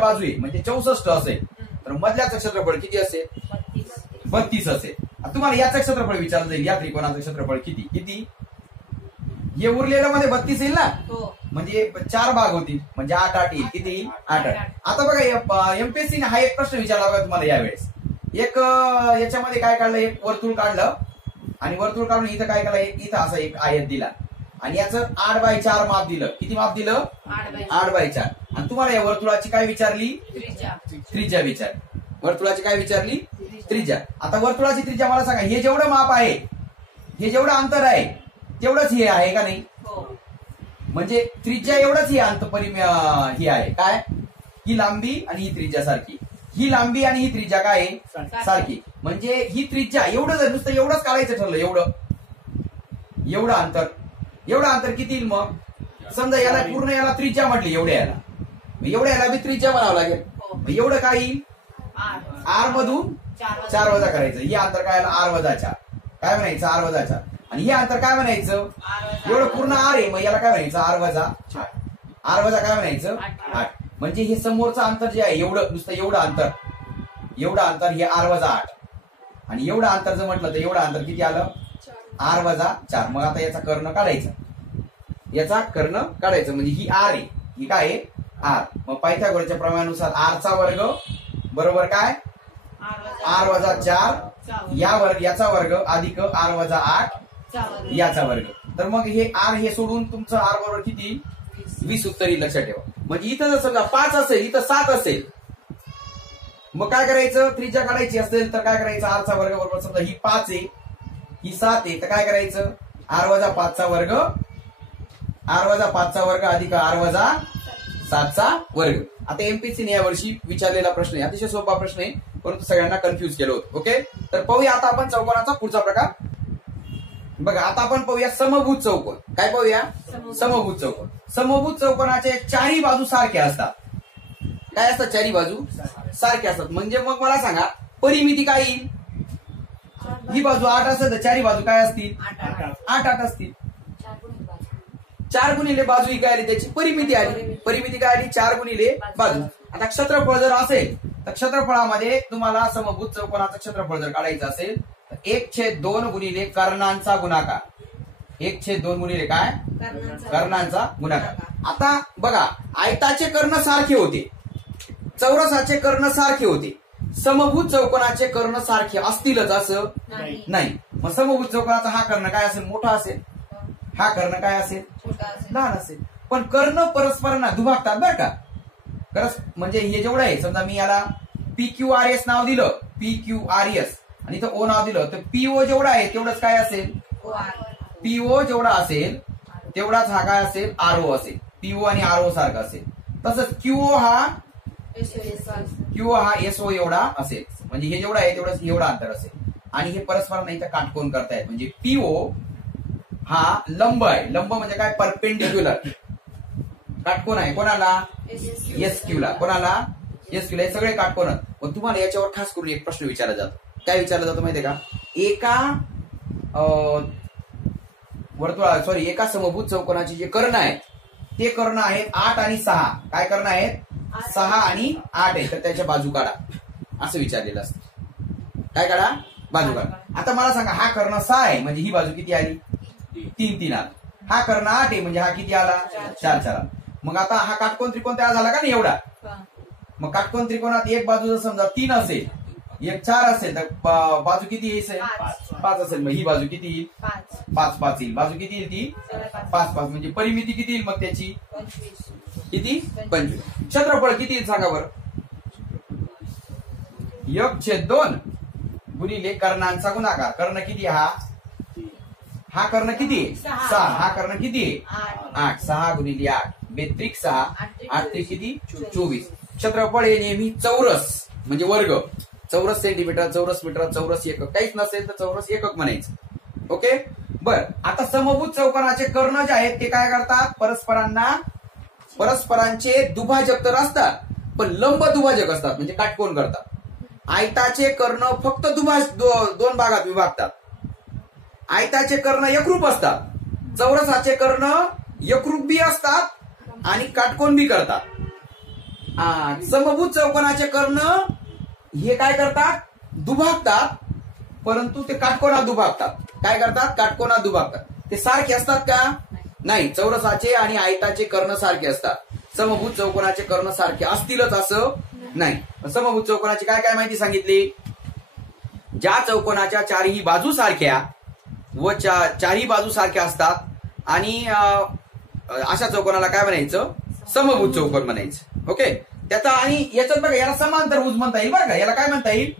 बाजू आहे म्हणजे 64 असेल, तर मधल्याचं क्षेत्रफळ किती असेल? 32 असेल. तुम्हाला याचं क्षेत्रफळ विचारलं जाईल, या त्रिकोणाचं क्षेत्रफळ किती? हे उरलेलं मध्ये 32 येईल ना, म्हणजे 4 भाग होतील म्हणजे 8 येईल. किती येईल? 8. आता बघा, एमपीएससीने हा एक प्रश्न विचारला होता तुम्हाला यावेळेस. एक याच्यामध्ये काय काढलं? एक वर्तुळ काढलं आणि वर्तुळ काढून इथं काय केलं? इथं असं एक आयत दिला आणि याचं 8/4 माप दिलं. किती माप दिलं? 8/4. आणि तुम्हाला या वर्तुळाची काय विचारली? त्रिज्या विचारली. वर्तुळाची काय विचारली? त्रिज्या. आता वर्तुळाची त्रिज्या मला सांगा, हे जेवढं माप आहे, हे जेवढं अंतर आहे तेवढंच हे आहे का नाही? म्हणजे त्रिज्या एवढंच हे अंतर ही आहे. काय? ही लांबी आणि ही त्रिज्या सारखी. ही लांबी आणि ही त्रिज्या काय आहे? सारखी. म्हणजे ही त्रिज्या एवढं जर नुसतं एवढंच काढायचं ठरलं, एवढं अंतर किती येईल? मग समजा याला पूर्ण याला त्रिज्या म्हटली, एवढ्या याला बी त्रिज्या म्हणावं लागेल. एवढं काय येईल? R मधून 4 वजा करायचं. हे अंतर काय आलं? R-4. काय म्हणायचं? R-4. आणि हे अंतर काय म्हणायचं? एवढं पूर्ण R आहे, मग याला काय म्हणायचं? R-8. R- काय म्हणायचं? 8. म्हणजे हे समोरचं अंतर जे आहे एवढं, नुसतं एवढं अंतर हे R-8. आणि एवढं अंतर जर म्हटलं तर एवढं अंतर किती आलं? R-4. मग आता याचा कर्ण काढायचा. म्हणजे ही R आहे, ही काय आहे? R. मग पायथागोरसच्या प्रमाणानुसार R चा वर्ग बरोबर काय? R-4 याचा वर्ग अधिक R-8 याचा वर्ग. तर मग हे R हे सोडून तुमचं R बरोबर किती? 20 उत्तर येईल. लक्षात ठेवा. म्हणजे इथं जर समजा 5 असेल, इथं 7 असेल, मग काय करायचं? त्रिज्या काढायची असेल तर काय करायचं? R चा वर्ग बरोबर समजा ही 5 आहे, ही 7 आहे, तर काय करायचं? R-5 चा वर्ग अधिक R-7 चा वर्ग. आता एमपीएससीने या वर्षी विचारलेला प्रश्न आहे, अतिशय सोपा प्रश्न आहे, परंतु सगळ्यांना कन्फ्युज केलं होतं. ओके, तर पाहूया आता आपण चौकोनाचा पुढचा प्रकार. बघा, आता आपण पाहूया समभुज चौकोन. काय पाहूया? समभुज चौकोन. समभुज चौकोनाचे चारही बाजू सारख्या असतात. काय असतात? चारही बाजू सारख्या असतात. म्हणजे मग मला सांगा, परिमिती काय येईल? ही बाजू 8 असेल तर चारही बाजू काय असतील? 8 असतील. 4 गुणिले बाजू ही काय आली? त्याची परिमिती आली. परिमिती काय आली? 4 गुणिले बाजू. आता क्षेत्रफळ जर असेल तर क्षेत्रफळामध्ये तुम्हाला समभुज चौकोनाचं क्षेत्रफळ जर काढायचं असेल तर 1/2 गुणिले कर्णांचा गुणाकार. 1/2 गुणिले काय? कर्णांचा गुणाकार. आता बघा, आयताचे कर्ण सारखे होते, चौरसाचे कर्ण सारखे होते, समभुज चौकोनाचे कर्ण सारखे असतीलच असं नाही. मग समभुज चौकोनाचा हा कर्ण काय असेल? मोठा असेल. हा कर्ण काय असेल? लहान असेल. पण कर्ण परस्परांना दुभागतात बरं का. म्हणजे हे जेवढं आहे, समजा मी याला PQRS नाव दिलं, PQRS, आणि इथं O नाव दिलं, तर PO जेवढा आहे तेवढंच काय असेल? PO जेवढा असेल तेवढाच हा काय असेल? RO असेल. PO आणि RO सारखा असेल. तसंच QO हा SO एवढा असेल. म्हणजे हे जेवढं आहे तेवढंच एवढा अंतर असेल. आणि हे परस्परांना इथं काटकोन करतायत. म्हणजे PO हा लंब आहे. लंब म्हणजे काय? परपेंडिक्युलर. काटकोन आहे कोणाला? SQ ला. कोणाला? SQ ला. हे सगळे काटकोन. पण तुम्हाला याच्यावर खास करून एक प्रश्न विचारला जातो. काय विचारला जातो माहितीये का? एका एका समभुज चौकोनाचे जे कर्ण आहेत ते कर्ण आहेत 8 आणि 6. काय कर्ण आहेत 6 आणि 8 आहेत. तर त्याच्या बाजू काढा असं विचारलेलं असतं. काय काढा बाजू काढा. आता मला सांगा हा कर्ण 6 आहे म्हणजे ही बाजू किती आली 3 आला. हा कर्ण 8 आहे म्हणजे हा किती आला 4 आला. मग आता हा काटकोन त्रिकोण तयार झाला का नाही एवढा. मग काटकोन त्रिकोणात एक बाजू जर समजा 3 असेल एक 4 असेल तर बाजू किती येईल 5 असेल. मग ही बाजू किती येईल 5 येईल. बाजू किती येईल ती 5 म्हणजे परिमिती किती येईल मग त्याची किती 25. क्षेत्रफळ किती येईल सांगा बरं. 1/2 गुणिले कर्णांचा गुणाकार. कर्ण किती हा कर्ण किती 6. हा कर्ण किती 8. 6 गुणिले 8 बेत्रिक 6 8 ते किती 24. क्षेत्रफळ हे नेहमी चौरस म्हणजे वर्ग. चौरस सेंटीमीटर चौरस मीटर चौरस एकक काहीच नसेल तर चौरस एकक म्हणायचं. ओके बर. आता समभुज चौकोनाचे कर्ण जे आहेत ते काय करतात परस्परांचे दुभाजक तर असतात पण लंब दुभाजक असतात म्हणजे काटकोन करतात. आयताचे कर्ण फक्त दोन भागात विभागतात. आयताचे कर्ण एकरूप असतात. चौरसाचे कर्ण एकरूप बी असतात आणि काटकोन बी करतात. समभुज चौकोनाचे कर्ण हे काय करतात दुभागतात परंतु ते काटकोनात दुभागतात. काय करतात काटकोनात दुभागतात. ते सारखे असतात का नाही. चौरसाचे आणि आयताचे कर्ण सारखे असतात. समभुज चौकोनाचे कर्ण सारखे असतीलच असं नाही. समभुज चौकोनाची काय काय माहिती सांगितली. ज्या चौकोनाच्या चारही बाजू सारख्या व चारही बाजू सारख्या असतात आणि अशा चौकोनाला काय म्हणायचं समभुज चौकोन म्हणायचं. ओके त्याचा आणि याच्यात बघा याला समांतरभुज म्हणता येईल बरं का. याला काय म्हणता येईल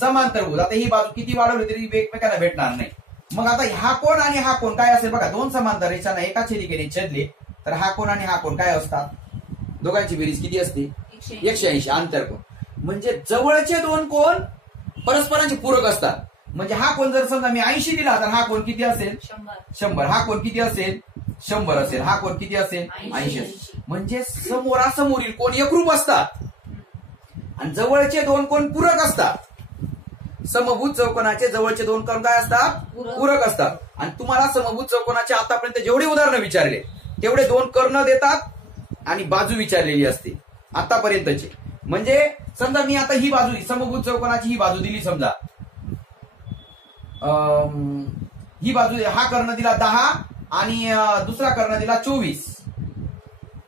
समांतरभुज. आता ही बाजू किती वाढवली तरी एकमेकांना भेटणार नाही. मग आता हा कोण आणि हा कोण काय असेल बघा. दोन समांतर रेषांना एका छेदिकेने छेदले तर हा कोण आणि हा कोण काय असतात दोघांची बेरीज किती असते 180 आंतरकोन. म्हणजे जवळचे दोन कोण परस्परांचे पूरक असतात. म्हणजे हा कोण जर समजा मी 80 दिला तर हा कोण किती असेल 100. हा कोण किती असेल 100 असेल. हा कोण किती असेल 80 असेल. म्हणजे समोरासमोरील कोण एकरूप असतात आणि जवळचे दोन कोण पूरक असतात. समभुज चौकोनाचे जवळचे दोन कोण काय असतात पूरक असतात. आणि तुम्हाला समभुज चौकोनाचे आतापर्यंत जेवढे उदाहरणं विचारले तेवढे दोन कर्ण देतात आणि बाजू विचारलेली असते आतापर्यंतचे. म्हणजे समजा मी आता ही बाजू समभुज चौकोनाची ही बाजू दिली समजा ही बाजू हा कर्ण दिला 10 आणि दुसरा कर्ण दिला 24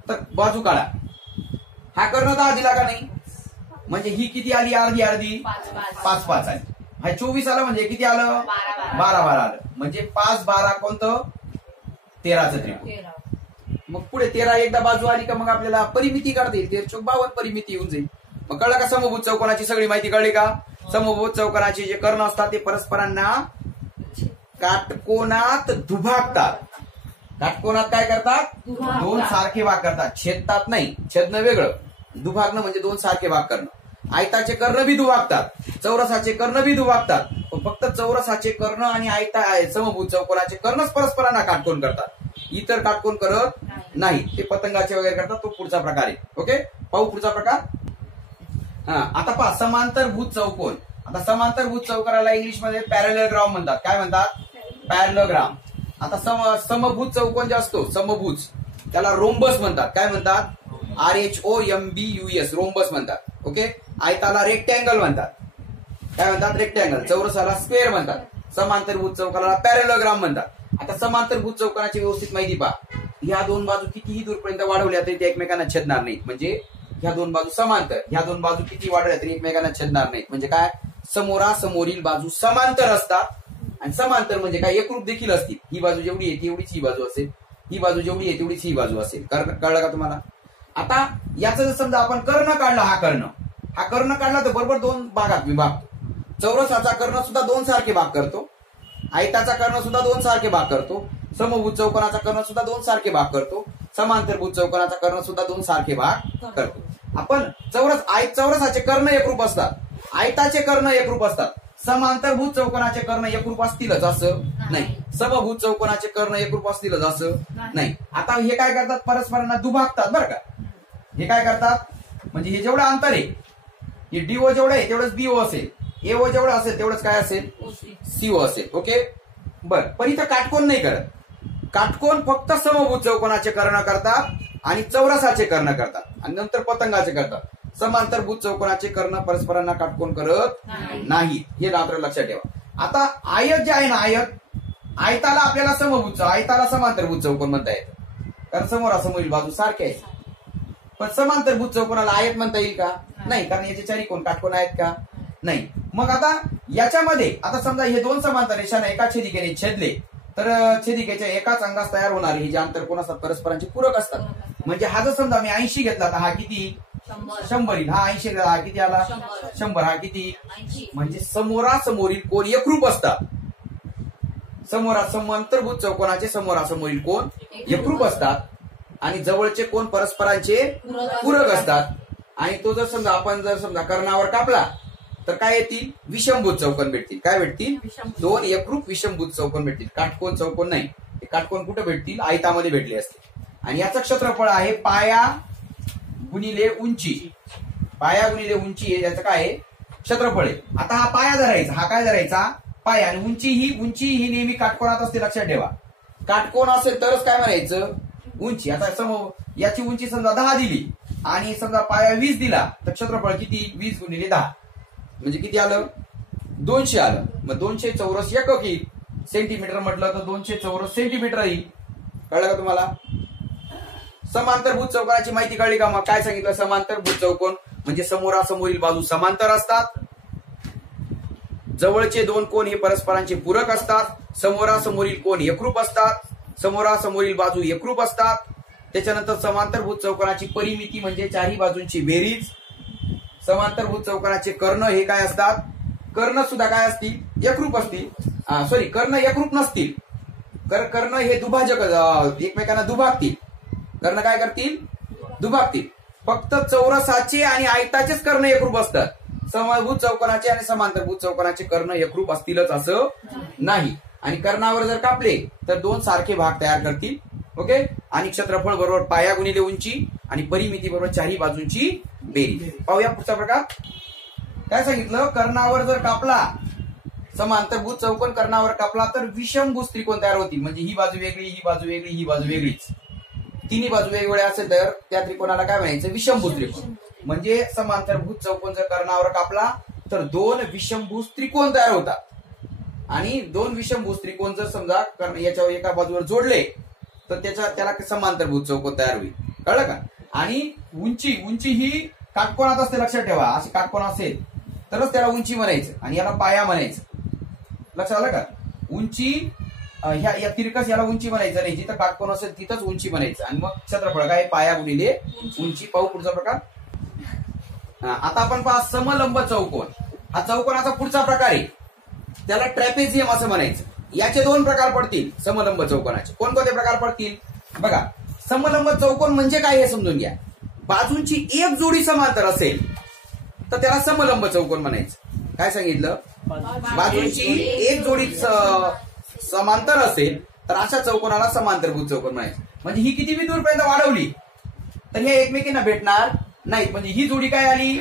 तर बाजू काढा. हा कर्ण 10 दिला का नाही म्हणजे ही किती आली अर्धी 5 आली. हा 24 आलं म्हणजे किती आलं 12 आलं. म्हणजे 5 12 कोणतं 13चं त्रिकोण. मग पुढे 13 एकदा बाजू आली का मग आपल्याला परिमिती काढता येईल. 52 परिमिती येऊन जाईल. मग कळलं का समभुज चौकोनाची सगळी माहिती कळली का. समभुज चौकोनाचे जे कर्ण असतात ते परस्परांना काटकोनात दुभागतात. काटकोनात काय करतात दोन सारखे भाग करतात. छेदतात नाही. छेदणं वेगळं दुभागणं म्हणजे दोन सारखे भाग करणं. आयताचे कर्ण बी दुभागतात चौरसाचे कर्ण बी दुभागतात. पण फक्त चौरसाचे कर्ण आणि आयता समभुज चौकोनाचे कर्णच परस्परांना काटकोन करतात. इतर काटकोन करत नाही. ते पतंगाचे वगैरे करतात. तो पुढचा प्रकार आहे. ओके पाहू पुढचा प्रकार. आता पहा समांतरभुज चौकोन. आता समांतरभुज चौकोनाला इंग्लिशमध्ये पॅरलग्राम म्हणतात. काय म्हणतात पॅरलग्राम. आता समभुज चौकोन जे असतो समभुज त्याला रोम्बस म्हणतात. काय म्हणतात RHOMBUS रोम्बस म्हणतात. ओके आयताला रेक्टँगल म्हणतात. काय म्हणतात रेक्टँगल. चौरसाला स्क्वेअर म्हणतात. समांतरभुज चौकोनाला पॅरलग्राम म्हणतात. आता समांतरभुज चौकोनाची व्यवस्थित माहिती पहा. ह्या दोन बाजू कितीही दूरपर्यंत वाढवल्या तरी ते एकमेकांना छेदणार नाहीत. म्हणजे ह्या दोन बाजू समांतर ह्या दोन बाजू किती वाढवल्या तरी एकमेकांना छेदणार नाहीत. म्हणजे काय समोरासमोरील बाजू समांतर असतात. आणि समांतर म्हणजे काय एकरूप देखील असतील. ही बाजू जेवढी आहे तेवढीच ही बाजू असेल. ही बाजू जेवढी आहे तेवढीच ही बाजू असेल. कळलं का तुम्हाला. आता याचा जर समजा आपण कर्ण काढला हा कर्ण काढला तर बरोबर दोन भागात विभागतो. चौरसाचा कर्ण सुद्धा दोन सारखे भाग करतो. आयताचा कर्ण सुद्धा दोन सारखे भाग करतो. समभुज चौकोनाचा कर्ण सुद्धा दोन सारखे भाग करतो. समांतरभुज चौकोनाचा कर्ण सुद्धा दोन सारखे भाग करतो. आपण चौरसाचे कर्ण एकरूप असतात. आयताचे कर्ण एकरूप असतात. समांतरभुज चौकोनाचे कर्ण एकरूप असतीलच असं नाही. समभुज चौकोनाचे कर्ण एकरूप असतीलच असं नाही. आता हे काय करतात परस्परांना दुभागतात बरं का. हे काय करतात म्हणजे हे जेवढं अंतर आहे हे DO जेवढं आहे तेवढंच BO असेल. AO जेवढं असेल तेवढंच काय असेल CO असेल. ओके बर, पण इथं काटकोन नाही करत. काटकोन फक्त समभुज चौकोनाचे कर्ण करतात आणि चौरसाचे कर्ण करतात आणि नंतर पतंगाचे करतात. समांतरभुज चौकोनाचे कर्ण परस्परांना काटकोन करत नाही, हे मात्र लक्षात ठेवा. आता आयत जे आहे ना, आयताला आपल्याला समभुज, आयताला समांतरभुज चौकोन म्हणता येतं, कारण समोरासमोरील बाजू सारखे आहेत. पण समांतरभुज चौकोनाला आयत म्हणता येईल का? नाही, कारण याचे चारी कोण काटकोन आहेत का? नाही. मग आता याच्यामध्ये आता समजा हे दोन समांतर रेषांना एका छेदिकेने छेदले तर छेदिकेच्या एकाच अंगास तयार होणारे हे जे आंतरकोन असतात परस्परांचे पूरक असतात. म्हणजे हा जर समजा मी 80 घेतला तर हा किती? 100 येईल. हा 80 हा किती आला? 100. हा किती? म्हणजे समोरासमोरील कोण एकरूप असतात. समांतरभुज चौकोनाचे समोरासमोरील कोण एकरूप असतात आणि जवळचे कोण परस्परांचे पूरक असतात. आणि तो जर समजा आपण जर समजा कर्णावर कापला तर काय येतील? विषमभुज चौकोन भेटतील. काय भेटतील? दोन एकरूप विषमभुज चौकोन भेटतील. काटकोन चौकोन नाही. हे काटकोन कुठे भेटतील? आयतामध्ये भेटले असतील. आणि याचं क्षेत्रफळ आहे पाया गुणिले उंची. पाया गुणिले उंची हे याचं काय आहे? क्षेत्रफळ आहे. आता हा पाया धरायचा, हा काय धरायचा? पाया. आणि उंची ही नेहमी काटकोनात असते, लक्षात ठेवा. काटकोन असेल तरच काय म्हणायचं? उंची. आता याची उंची समजा 10 दिली आणि समजा पाया 20 दिला तर क्षेत्रफळ किती? 20 गुणिले 10 म्हणजे किती आलं? 200 आलं. मग 200 चौरस एकक येईल. सेंटीमीटर म्हटलं तर 200 चौरस सेंटीमीटर येईल. कळलं का तुम्हाला? समांतरभुज चौकोनाची माहिती कळली का? मग काय सांगितलं? समांतरभुज चौकोन म्हणजे समोरासमोरील बाजू समांतर असतात, जवळचे दोन कोण हे परस्परांचे पूरक असतात, समोरासमोरील कोण एकरूप असतात, समोरासमोरील बाजू एकरूप असतात. त्याच्यानंतर समांतरभुज चौकोनाची परिमिती म्हणजे चारही बाजूंची बेरीज. समांतरभुज चौकोनाचे कर्ण हे काय असतात? कर्ण सुद्धा काय असतील? एकरूप असतील. कर्ण एकरूप नसतील. कर्ण हे दुभाजक, एकमेकांना दुभागतील. कर्ण काय करतील? दुभागतील. फक्त चौरसाचे आणि आयताचेच कर्ण एकरूप असतात. समभुज चौकोनाचे आणि समांतरभुज चौकोनाचे कर्ण एकरूप असतीलच असं नाही. आणि कर्णावर जर कापले तर दोन सारखे भाग तयार करतील. ओके. आणि क्षेत्रफळ बरोबर पाया गुणिले उंची आणि परिमिती बरोबर चारही बाजूंची बेरीज. पाहूया पुढचा प्रकार. काय सांगितलं? कर्णावर जर कापला, समांतरभुज चौकोन कर्णावर कापला तर विषमभुज त्रिकोण तयार होतील. म्हणजे ही बाजू वेगळी, ही बाजू वेगळी, ही बाजू वेगळीच. तिन्ही बाजू वेगवेगळ्या असेल तर त्या त्रिकोणाला काय म्हणायचं? विषमभुज त्रिकोण. म्हणजे समांतरभुज चौकोन जर कर्णावर कापला तर दोन विषमभुज त्रिकोण तयार होतात. आणि दोन विषमभुज त्रिकोण जर समजा याच्यावर एका बाजूवर जोडले तर त्याला समांतरभुज चौकोन तयार होईल. कळलं का? आणि उंची ही काटकोनात असते, लक्षात ठेवा. अशी काटकोन असेल तरच त्याला उंची म्हणायचं आणि याला पाया म्हणायचं. लक्षात आलं का? उंची या तिरकस याला उंची म्हणायचं नाही. जिथं काटकोन असेल तिथंच उंची म्हणायचं. आणि मग क्षेत्रफळ काय? पाया गुणिले उंची. पाहू पुढचा प्रकार. आता आपण पहा समलंब चौकोन. हा चौकोनाचा पुढचा प्रकार आहे. त्याला ट्रॅपेझियम असं म्हणायचं. याचे दोन प्रकार पडतील समलंब चौकोनाचे. कोणकोणते प्रकार पडतील? बघा, समलंब चौकोन म्हणजे काय हे समजून घ्या. बाजूंची एक जोडी समांतर असेल तर त्याला समलंब चौकोन म्हणायचं. काय सांगितलं? बाजूंची एक जोडी समांतर असेल तर अशा चौकोनाला समांतरभुज चौकोन म्हणायचं. म्हणजे ही किती दूरपर्यंत वाढवली तर हे एकमेकींना भेटणार नाहीत. म्हणजे ही जोडी काय आली?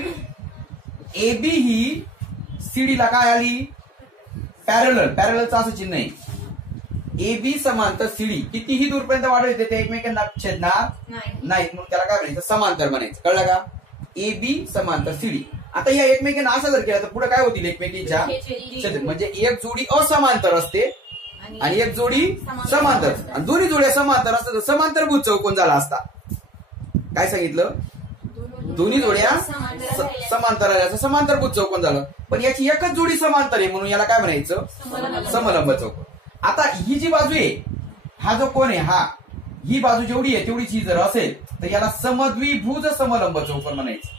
AB ही CD ला काय आली? पॅरललचं असं चिन्ह आहे. AB समांतर CD कितीही दूरपर्यंत वाढवली ते एकमेकांना छेदणार नाहीत. म्हणून त्याला काय म्हणायचं? समांतर म्हणायचं. कळलं का? AB समांतर CD. आता या एकमेकांना असं जर केलं तर पुढे काय होतील? एकमेकींच्या छेद. म्हणजे एक जोडी असमांतर असते आणि एक जोडी समांतर. आणि दोन्ही जोड्या समांतर असतात तर समांतरभुज चौकोन झाला असता. काय सांगितलं? दोन्ही जोड्या समांतर आल्या समांतरभुज चौकोन झालं. पण याची एकच जोडी समांतर आहे म्हणून याला काय म्हणायचं? समलंब चौकोन. आता ही जी बाजू आहे, हा जो कोण आहे, ही बाजू जेवढी आहे तेवढीच ही जर असेल तर याला समद्विभुज समलंब चौकोन म्हणायचं.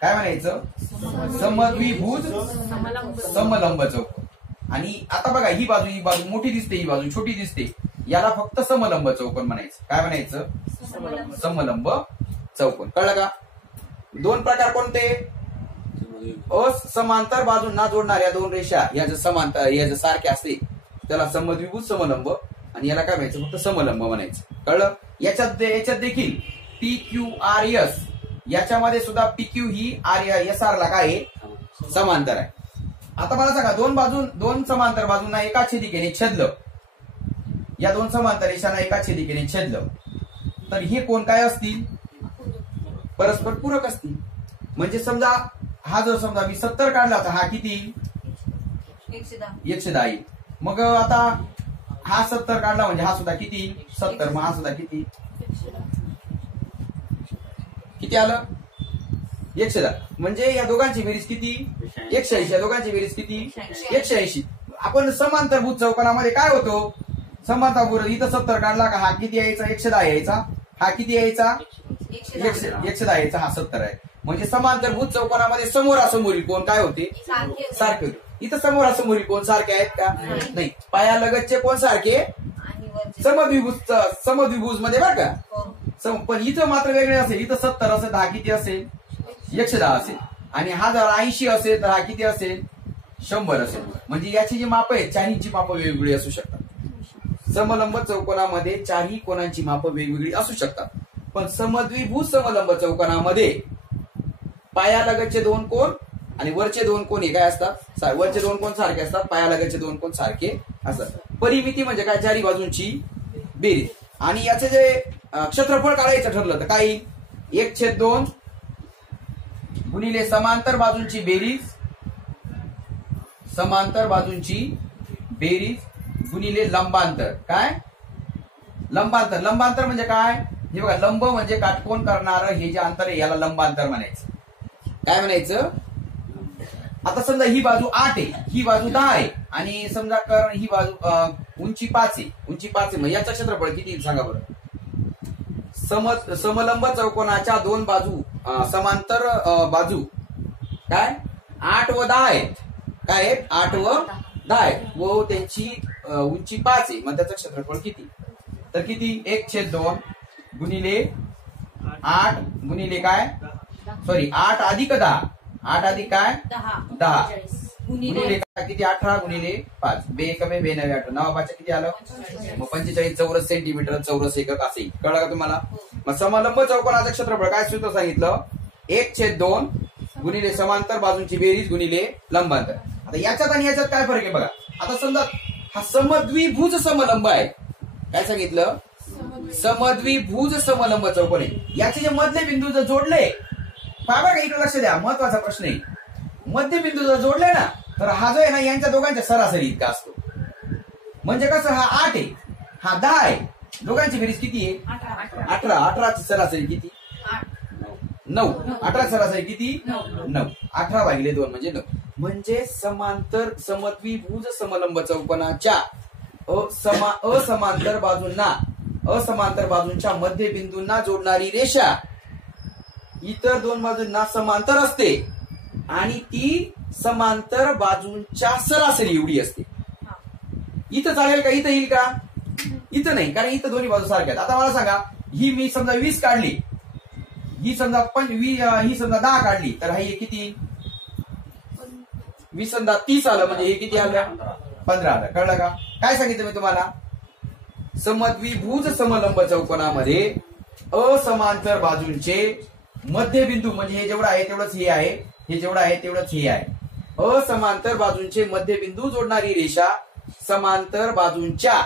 काय म्हणायचं? समद्विभुज समलंब चौकोन. आणि आता बघा, ही बाजू मोठी दिसते, ही बाजू छोटी दिसते, याला फक्त समलंब चौकोन म्हणायचं. काय म्हणायचं? समलंब चौकोन. कळलं का? दोन प्रकार कोणते? असमांतर बाजूंना जोडणाऱ्या दोन रेषा या जर समांतर या जर सारख्या असते त्याला समद्विभुज समलंब आणि याला काय म्हणायचं? फक्त समलंब म्हणायचं. कळलं? याच्यात देखील PQRS याच्यामध्ये सुद्धा PQ ही SR ला काय आहे? समांतर आहे. आता मला सांगा दोन समांतर बाजूंना एका छेदिकेने छेदलं, या दोन समांतर रेषांना एका छेदिकेने छेदलं, तर हे कोण काय असतील? परस्पर पूरक असतील. म्हणजे समजा हा जर समजा मी 70 काढला तर हा किती? 110 येईल. मग आता हा 70 काढला म्हणजे हा सुद्धा किती? 70. मग हा सुद्धा किती आलं? 110. म्हणजे या दोघांची बेरीज किती? 180. या दोघांची बेरीज किती? 180. आपण समांतरभूत चौकोनामध्ये काय होतो? समांतरभूत इथं 70 काढला का हा किती यायचा? 110 यायचा. हा किती यायचा? 110 यायचा. हा 70 आहे. म्हणजे समांतरभूत चौकोनामध्ये समोरासमोरील कोण काय होते? सारखे होते. इथं समोरासमोरील कोण सारखे आहेत का? नाही. पायालगतचे कोण सारखे? समद्विभुज मध्ये बरं का. पण इथं मात्र वेगळे असेल. इथं 70 असेल तर हा किती असेल? 110 असेल. आणि हा जर 80 असेल तर हा किती असेल? 100 असेल. म्हणजे याची जी माप आहेत चारहींची माप वेगवेगळी असू शकतात. समलंब चौकोनामध्ये चारही कोणांची माप वेगवेगळी असू शकतात. पण समद्विभुज समलंब चौकोनामध्ये पायालगतचे दोन कोण आणि वरचे दोन कोण हे काय असतात? वरचे दोन कोण सारखे असतात, पायालगतचे दोन कोण सारखे असतात. परिमिती म्हणजे काय? चारी बाजूंची बेरीज. आणि याचे जे क्षेत्रफळ काढायचं ठरलं तर काय? 1/2 गुणिले समांतर बाजूंची बेरीज, समांतर बाजूंची बेरीज गुणिले लंबांतर. काय? लंबांतर म्हणजे काय? हे बघा, लंब म्हणजे काटकोन करणारं हे जे अंतर आहे याला लंबांतर म्हणायचं. काय म्हणायचं? आता समजा ही बाजू 8 आहे, ही बाजू 10 आहे आणि समजा ही बाजू उंची 5 आहे. उंची 5 आहे, मग याचं क्षेत्रफळ किती येईल सांगा बरं? समलंब चौकोनाच्या दोन बाजू समांतर बाजू काय 8 व 10 आहेत. काय आहेत? 8 व 10 आहेत व त्यांची उंची 5 आहे. मग त्याचं क्षेत्रफळ किती? तर किती? 1/2 गुणिले 8 गुणिले काय? सॉरी 8 अधिक 10. 8 अधिक काय? 10 गुणिले काय? किती? 18 गुणिले 5. 2 कमी 2 9 8 9 5 किती आलं? मग 45 चौरस सेंटीमीटर चौरस एकक असे. कळलं का तुम्हाला? मग समलंब चौकोनाचं क्षेत्रफळ काय सूत्र सांगितलं? 1/2 गुणिले समांतर बाजूंची बेरीज गुणिले लंबांतर. आता याच्यात आणि याच्यात काय फरक आहे बघा. आता समजा हा समद्विभुज समलंब आहे. काय सांगितलं? समद्विभुज समलंब चौकोन आहे. याचे जे मधले बिंदू जर जोडले, बाबा का इकडे लक्ष द्या, महत्वाचा प्रश्न आहे. मध्यबिंदू जर जोडले ना तर हा जो आहे ना यांच्या दोघांच्या सरासरी इतका असतो. म्हणजे कसं? हा 8 आहे, हा 10 आहे. दोघांची बेरीज किती आहे? 18. 18ची सरासरी किती? 9. 18 सरासरी किती? 9. 18 भागिले 2 म्हणजे 9. म्हणजे समांतर समद्विभुज समलंब चौकोनाच्या असमांतर बाजूंच्या मध्यबिंदूंना जोडणारी रेषा इतर दोन बाजूंना समांतर असते आणि ती समांतर बाजूंच्या सरासरी एवढी असते. इथं चालेल का? इथं येईल का? इथं नाही, कारण इथं दोन्ही बाजू सारख्या आहेत. आता मला सांगा, ही मी समजा 20 काढली, ही समजा 10 काढली, तर हे किती? 20 समजा 30 आलं, म्हणजे हे किती आलं? 15 आलं. कळलं का? काय सांगितलं मी तुम्हाला? समद्विभुज समलंब चौकोनामध्ये असमांतर बाजूंचे मध्यबिंदू म्हणजे हे जेवढं आहे तेवढंच हे आहे, हे जेवढं आहे तेवढंच हे आहे. असमांतर बाजूंचे मध्यबिंदू जोडणारी रेषा समांतर बाजूंच्या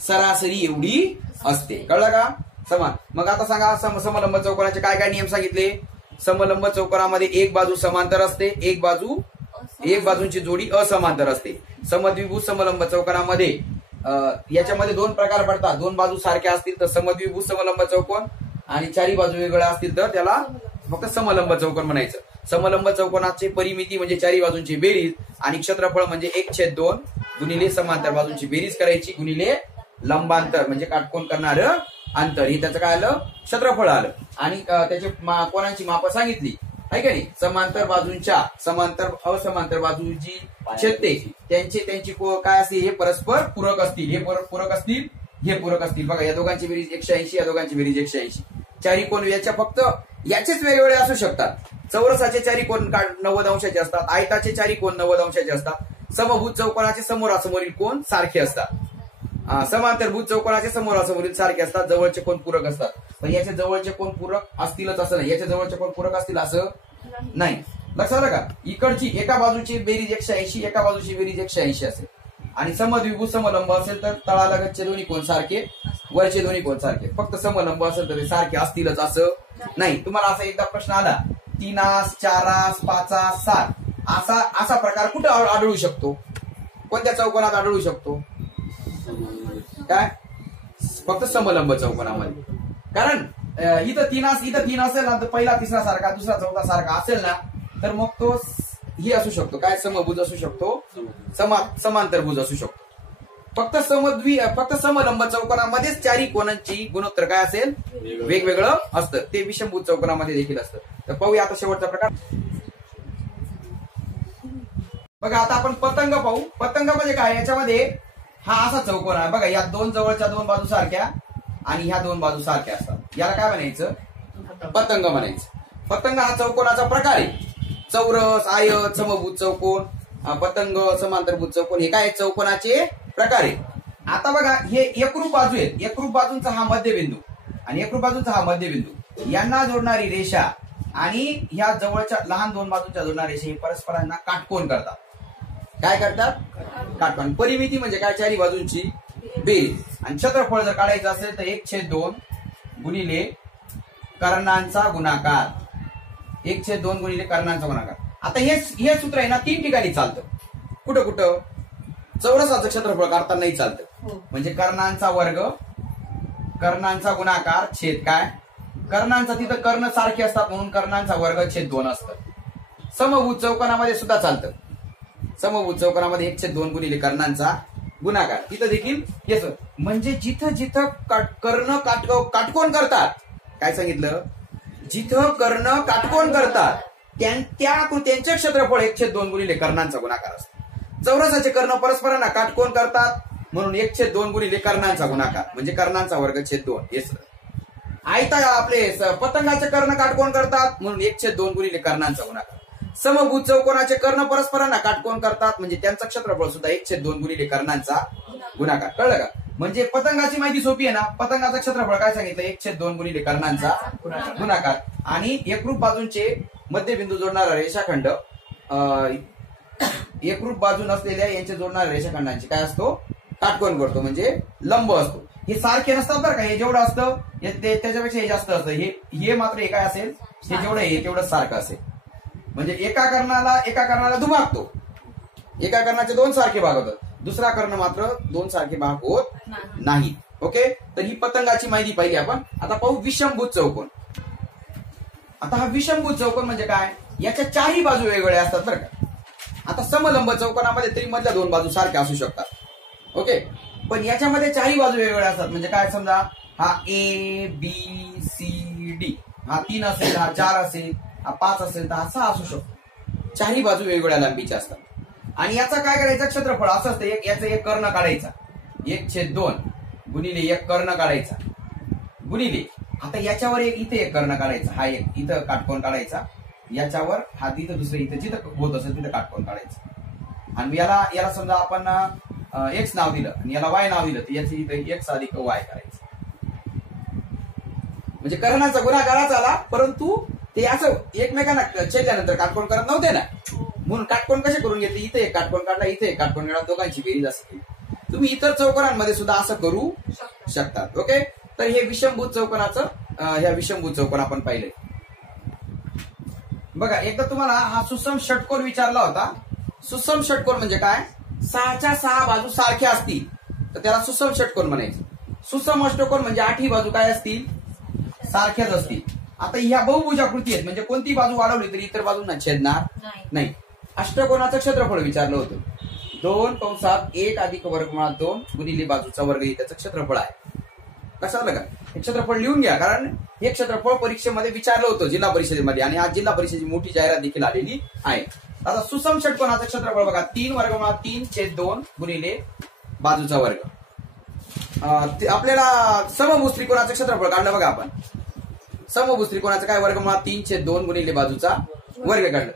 सरासरी एवढी असते. कळलं का? समान. मग आता सांगा, समलंब चौकोनाचे काय काय नियम सांगितले? समलंब चौकोनामध्ये एक बाजू समांतर असते, एक बाजूंची जोडी असमांतर असते. समद्विभुज समलंब चौकोनामध्ये याच्यामध्ये दोन प्रकार पडतात. दोन बाजू सारख्या असतील तर समद्विभुज समलंब चौकोन, आणि चारी बाजू वेगळ्या असतील तर त्याला फक्त समलंब चौकोन म्हणायचं. समलंब चौकोनाची परिमिती म्हणजे चारी बाजूंची बेरीज आणि क्षेत्रफळ म्हणजे 1/2 गुणिले समांतर बाजूंची बेरीज करायची गुणिले लंबांतर म्हणजे काटकोन करणारं अंतर. हे त्याचं काय आलं? क्षेत्रफळ आलं. आणि त्याची कोणाची माप सांगितली आहे का नाही? असमांतर बाजू जी छेदते त्यांची काय असतील? हे परस्पर पूरक असतील. हे पूरक असतील, हे पूरक असतील. बघा, या दोघांची बेरीज 180, या दोघांची बेरीज 180. चारी कोण याच्या फक्त याचेच वेगवेगळे असू शकतात. चौरसाचे चारी कोण 90 अंशाचे असतात, आयताचे चारी कोण 90 अंशाचे असतात, समभुज चौकोनाचे समोरासमोरील कोण सारखे असतात, समांतरभुज चौकोनाचे समोरासमोरील सारखे असतात, जवळचे कोण पूरक असतात. पण याचे जवळचे कोण पूरक असतीलच असं नाही, याचे जवळचे कोण पूरक असतील असं नाही. लक्षात आलं का? इकडची एका बाजूची बेरीज 180, एका बाजूची बेरीज 180 असेल आणि समद्विभुज समलंब असेल तर तळालगतचे दोन्ही कोण सारखे, वरचे दोन्ही कोण सारखे. फक्त समलंब असेल तर ते सारखे असतीलच असं नाही. तुम्हाला असा एकदा प्रश्न आला 3 आस 4 आस 5 आस 7 असा प्रकार कुठे आढळू शकतो? कोणत्या चौकोनात आढळू शकतो? काय? फक्त समलंब चौकोनामध्ये. कारण इथं 3 आस असेल ना तर पहिला तिसरा सारखा, दुसरा चौथा सारखा असेल ना तर मग तो हे असू शकतो काय, समभुज असू शकतो, समांतरभुज असू शकतो. फक्त समलंब चौकोनामध्येच चारी कोणांची गुणोत्तर काय असेल, वेगवेगळं असतं. ते विषमभुज चौकोनामध्ये देखील असतं. तर पाहूया आता शेवटचा प्रकार. बघा आता आपण पतंग पाहू. पतंग म्हणजे काय? याच्यामध्ये हा असा चौकोन आहे बघा, या दोन जवळच्या दोन बाजू सारख्या आणि ह्या दोन बाजू सारख्या असतात. याला काय म्हणायचं? पतंग म्हणायचं. पतंग हा चौकोनाचा प्रकार आहे. चौरस, आयत, समभुज चौकोन, पतंग, समांतरभुज चौकोन हे काय चौकोनाचे प्रकार आहे. आता बघा हे एकरूप बाजू आहेत. एकरूप बाजूंचा हा मध्यबिंदू आणि एकरूप बाजूंचा हा मध्यबिंदू यांना जोडणारी रेषा आणि ह्या जवळच्या लहान दोन बाजूंच्या जोडणारी रेषा हे परस्परांना काटकोन करतात. काय करतात? काटकोन. परिमिती म्हणजे काय? चारी बाजूंची बेरीज. आणि क्षेत्रफळ जर काढायचं असेल तर 1/2 गुणिले कर्णांचा गुणाकार. 1/2 गुणिले कर्णांचा गुणाकार. आता हे सूत्र आहे ना 3 ठिकाणी चालतं. कुठं कुठं? चौरसाचं क्षेत्रफळ काढतानाही चालतं. म्हणजे कर्णांचा वर्ग, कर्णांचा गुणाकार छेद काय, कर्णांचा तिथं कर्ण सारखे असतात म्हणून कर्णांचा वर्ग छेद 2 असतं. समभुज चौकोनामध्ये सुद्धा चालतं. समभुज चौकोनामध्ये 1/2 गुणिले कर्णांचा गुणाकार तिथं देखील येस. म्हणजे जिथं जिथं कर्ण काटकोन करतात, काय सांगितलं? जिथं कर्ण काटकोन करतात त्यांचे क्षेत्रफळ 1/2 गुणिले कर्णांचा गुणाकार असतो. चौरसाचे कर्ण परस्परांना काटकोन करतात म्हणून 1/2 गुणिले कर्णांचा गुणाकार म्हणजे कर्णांचा वर्ग छेद 2. येस. आयता आपले पतंगाचे कर्ण काटकोन करतात म्हणून 1/2 गुणिले कर्णांचा गुणाकार. समभुज चौकोनाचे कर्ण परस्परांना काटकोन करतात म्हणजे त्यांचं क्षेत्रफळ सुद्धा 1/2 गुणिले कर्णांचा गुणाकार. कळलं का? म्हणजे पतंगाची माहिती सोपी आहे ना. पतंगाचं क्षेत्रफळ काय सांगितलं? 1/2 गुणिले कर्णांचा गुणाकार. आणि एकरूप बाजूंचे मध्यबिंदू जोडणारा रेषाखंड एकरूप बाजू नसलेल्या यांचे जोडणाऱ्या रेषाखंडांची काय असतो? काटकोन करतो म्हणजे लंब असतो. हे सारखे नसतात बरं का. हे जेवढं असतं त्याच्यापेक्षा हे जास्त असतं. हे मात्र हे काय असेल? हे जेवढं आहे तेवढं सारखं असेल. म्हणजे एका कर्णाला दुभागतो. एका कर्णाचे 2 सारखे भाग होतात. दुसरा कर्ण मात्र 2 सारखे भाग होत नाही. ओके. तर ही पतंगाची माहिती पाहिली आपण. आता पाहू विषमभुज चौकोन. आता हा विषमभुज चौकोन म्हणजे काय? याच्या चारही बाजू वेगवेगळ्या असतात बरं का. आता समलंब चौकोनामध्ये तरी मधल्या 2 बाजू सारख्या असू शकतात. ओके. पण याच्यामध्ये चारही बाजू वेगवेगळ्या असतात. म्हणजे काय? समजा हा ABCD हा 3 असेल, हा 4 असेल, हा 5 असेल तर हा 6 असू शकतो. चारही बाजू वेगवेगळ्या लांबीच्या असतात. आणि याचा काय करायचं? क्षेत्रफळ असं असतं. याचं एक कर्ण काढायचा 1/2 गुणिले एक कर्ण काढायचा गुणिले आता याच्यावर इथे एक कर्ण काढायचा. हा एक इथं काटकोन काढायचा. याच्यावर हा तिथं दुसरं इथं जिथं होत असेल तिथं काटकोन काढायचं. आणि याला समजा आपण X नाव दिलं आणि याला Y नाव दिलं तर याचे इथं X अधिक Y करायचं. म्हणजे कर्णाचा गुणाकाराच आला परंतु ते असं एकमेकांना छेदल्यानंतर काटकोन करत नव्हते ना. म्हणून काटकोन कसे करून घेतले? इथे एक काटकोन काढला, इथे एक काटकोन काढला, दोघांची बेरीज असते. तुम्ही इतर चौकोनांमध्ये सुद्धा असं करू शकतात. ओके. तर हे विषमभुज चौकोनाचं ह्या विषमभुज चौकोन आपण पाहिले. बघा एकदा तुम्हाला हा सुसम षटकोन विचारला होता. सुसम षटकोन म्हणजे काय? 6च्या 6 बाजू सारख्या असतील तर त्याला सुसम षटकोन म्हणायचं. सुसम अष्टकोन म्हणजे 8ही बाजू काय असतील? सारख्याच असतील. आता ह्या बहुभुजाकृती आहेत म्हणजे कोणती बाजू वाढवली तरी इतर बाजूंना छेदणार नाही. अष्टकोनाचं क्षेत्रफळ विचारलं होतं. 2 अधिक वर्गमुळात 2 गुणिले बाजूचा वर्ग हे त्याचं क्षेत्रफळ आहे. कसं का? हे क्षेत्रफळ लिहून घ्या कारण हे क्षेत्रफळ परीक्षेमध्ये विचारलं होतं जिल्हा परिषदेमध्ये आणि आज जिल्हा परिषदेची मोठी जाहिरात देखील आलेली आहे. आता सुसम षटकोनाचं क्षेत्रफळ बघा 3 वर्गमुळात 3/2 गुणिले बाजूचा वर्ग. आपल्याला समभुज त्रिकोणाचं क्षेत्रफळ काढलं बघा आपण. समभुज त्रिकोणाचं काय? वर्गमुळात 3/2 गुणिले बाजूचा वर्ग काढलं.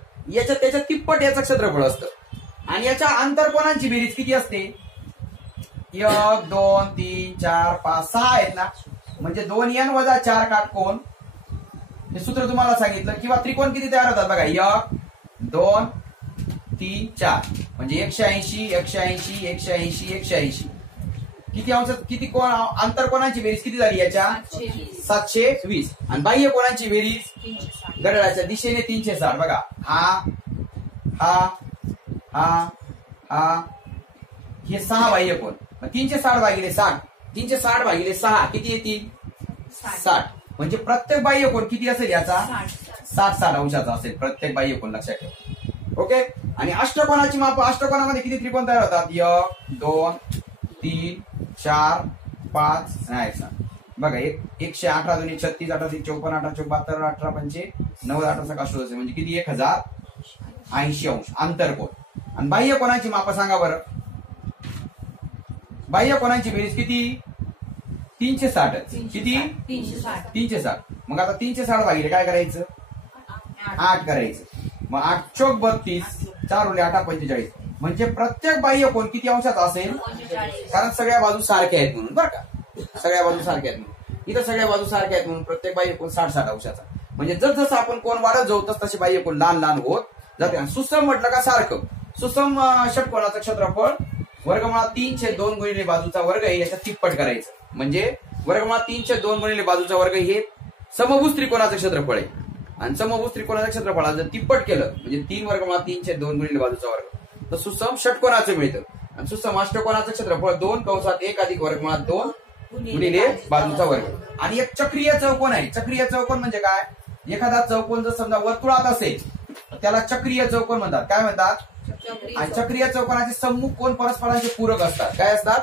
त्याच्या तिप्पट याचं क्षेत्रफळ असतं. आणि याच्या आंतरकोनांची बेरीज किती असते? 1 2 3 4 5 6 आहेत ना. म्हणजे 2n - 4 काटकोन हे सूत्र तुम्हाला सांगितलं. किंवा त्रिकोण किती तयार होतात बघा. 1 2 3 4 म्हणजे 180 180 180 180. किती अंश किती कोण अंतर कोणाची बेरीज किती झाली याच्या 720. आणि बाह्य कोणाची बेरीज घड्याळाच्या दिशेने 360. बघा हा हे 6 बाह्य कोण. 360 भागिले 60 360 भागिले 6 किती येतील 60. म्हणजे प्रत्येक बाह्य कोण किती असेल याचा 60 अंशाचा असेल प्रत्येक बाह्य कोण लक्षात ठेवा. ओके. आणि अष्टकोनाची माप अष्टकोनामध्ये किती त्रिकोण तयार होतात 1 2 3 4 5 नाही बघा 118 2 36 18 54 18 74 18 पंचे 90 18 काष्ट असेल म्हणजे किती 1080 अंश अंतरकोन. आणि बाह्य कोणाची माप सांगा बरं. बाह्य कोणाची बेरीज किती 360 किती 360. मग आता 360 भागिले काय करायचं 8 करायचं. मग 8 चौक 32 4 उरले 8 45 म्हणजे प्रत्येक बाह्य कोण किती अंशाचा असेल कारण सगळ्या बाजू सारख्या आहेत म्हणून बरं का. सगळ्या बाजू सारख्या आहेत म्हणून इथं सगळ्या बाजू सारख्या आहेत म्हणून प्रत्येक बाह्य कोण 60 अंशाचा. म्हणजे जसं आपण कोण वाढत जाऊ तसे बाह्य कोण लहान लहान होत जाते. सुसम म्हटलं का सारखं. सुसम षटकोनाचं क्षेत्रफळ वर्गमुळात 3/2 गुणिले बाजूचा वर्ग हे याच्या तिप्पट करायचं. म्हणजे वर्गमुळात 3/2 गुणिले बाजूचा वर्ग हे समभुज त्रिकोणाचं क्षेत्रफळ आहे. आणि समभुज त्रिकोणाचं क्षेत्रफळ जर तिप्पट केलं म्हणजे 3 वर्गमुळात 3/2 गुणिले बाजूचा वर्ग तर सुसम षटकोनाचं मिळतं. आणि सुसम अष्टकोनाचं क्षेत्रफळ 2 कंसात 1 अधिक वर्गमुळात 2 गुणिले बाजूचा वर्ग. आणि एक चक्रीय चौकोन आहे. चक्रीय चौकोन म्हणजे काय एखादा चौकोन जर समजा वर्तुळात असेल त्याला चक्रीय चौकोन म्हणतात. काय म्हणतात. आणि चक्रीय चौकोनाचे सम्मुख कोण परस्परांचे पूरक असतात. काय असतात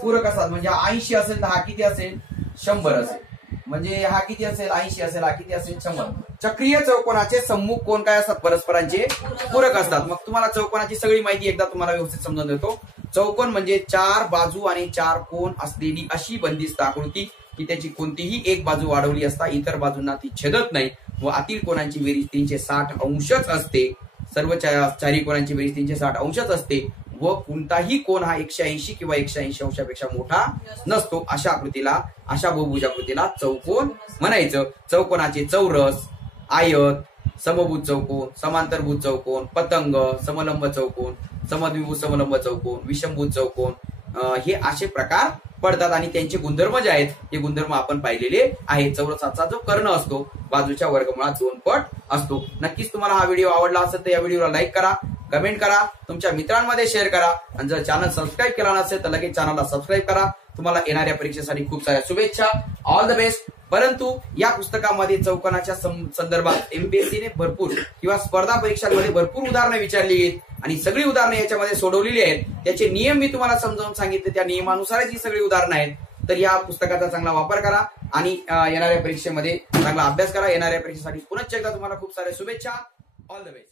पूरक असतात. म्हणजे 80 असेल तर हा किती असेल 100 असेल. म्हणजे हा किती असेल 80 असेल हा किती असेल 100. चक्रीय चौकोनाचे सम्मुख कोण काय असतात परस्परांचे पूरक असतात. मग तुम्हाला चौकोनाची सगळी माहिती एकदा तुम्हाला व्यवस्थित समजून देतो. चौकोन म्हणजे 4 बाजू आणि 4 कोन असलेली अशी बंदिस्त आकृती की त्याची कोणतीही एक बाजू वाढवली असता इतर बाजूंना ती छेदत नाही व आतील कोणांची बेरीज 360 अंशच असते. सर्व चारी कोणांची बेरीज 360 अंशच असते व कोणताही कोण हा 180 किंवा 180 अंशापेक्षा मोठा नसतो. अशा आकृतीला अशा बहुभुजाकृतीला चौकोन म्हणायचं. चौकोनाचे चौरस आयत समभुज चौकोन समांतरभुज चौकोन पतंग समलंब चौकोन समद्विभुज समलंब चौकोन विषमभुज चौकोन हे असे प्रकार पडतात. आणि त्यांचे गुणधर्म जे आहेत ते गुणधर्म आपण पाहिलेले आहेत. चौरसाचा जो कर्ण असतो बाजूच्या वर्गमुळात 2 पट असतो. नक्कीच तुम्हाला हा व्हिडिओ आवडला असेल तर या व्हिडिओला लाईक करा कमेंट करा तुमच्या मित्रांमध्ये शेअर करा. आणि जर चॅनल सबस्क्राईब केला नसेल तर लगेच चॅनलला सबस्क्राईब करा. तुम्हाला येणाऱ्या परीक्षेसाठी खूप साऱ्या शुभेच्छा. All the best. परंतु या पुस्तकामध्ये चौकोनाच्या संदर्भात एमपीएससीने भरपूर किंवा स्पर्धा परीक्षांमध्ये भरपूर उदाहरणे विचारली आहेत आणि सगळी उदाहरणे याच्यामध्ये सोडवलेली आहेत. त्याचे नियम मी तुम्हाला समजावून सांगितले. त्या नियमानुसारच ही सगळी उदाहरणं आहेत. तर या पुस्तकाचा चांगला वापर करा आणि येणाऱ्या परीक्षेमध्ये चांगला अभ्यास करा. येणाऱ्या परीक्षेसाठी पुन्हा एकदा तुम्हाला खूप साऱ्या शुभेच्छा. All the best.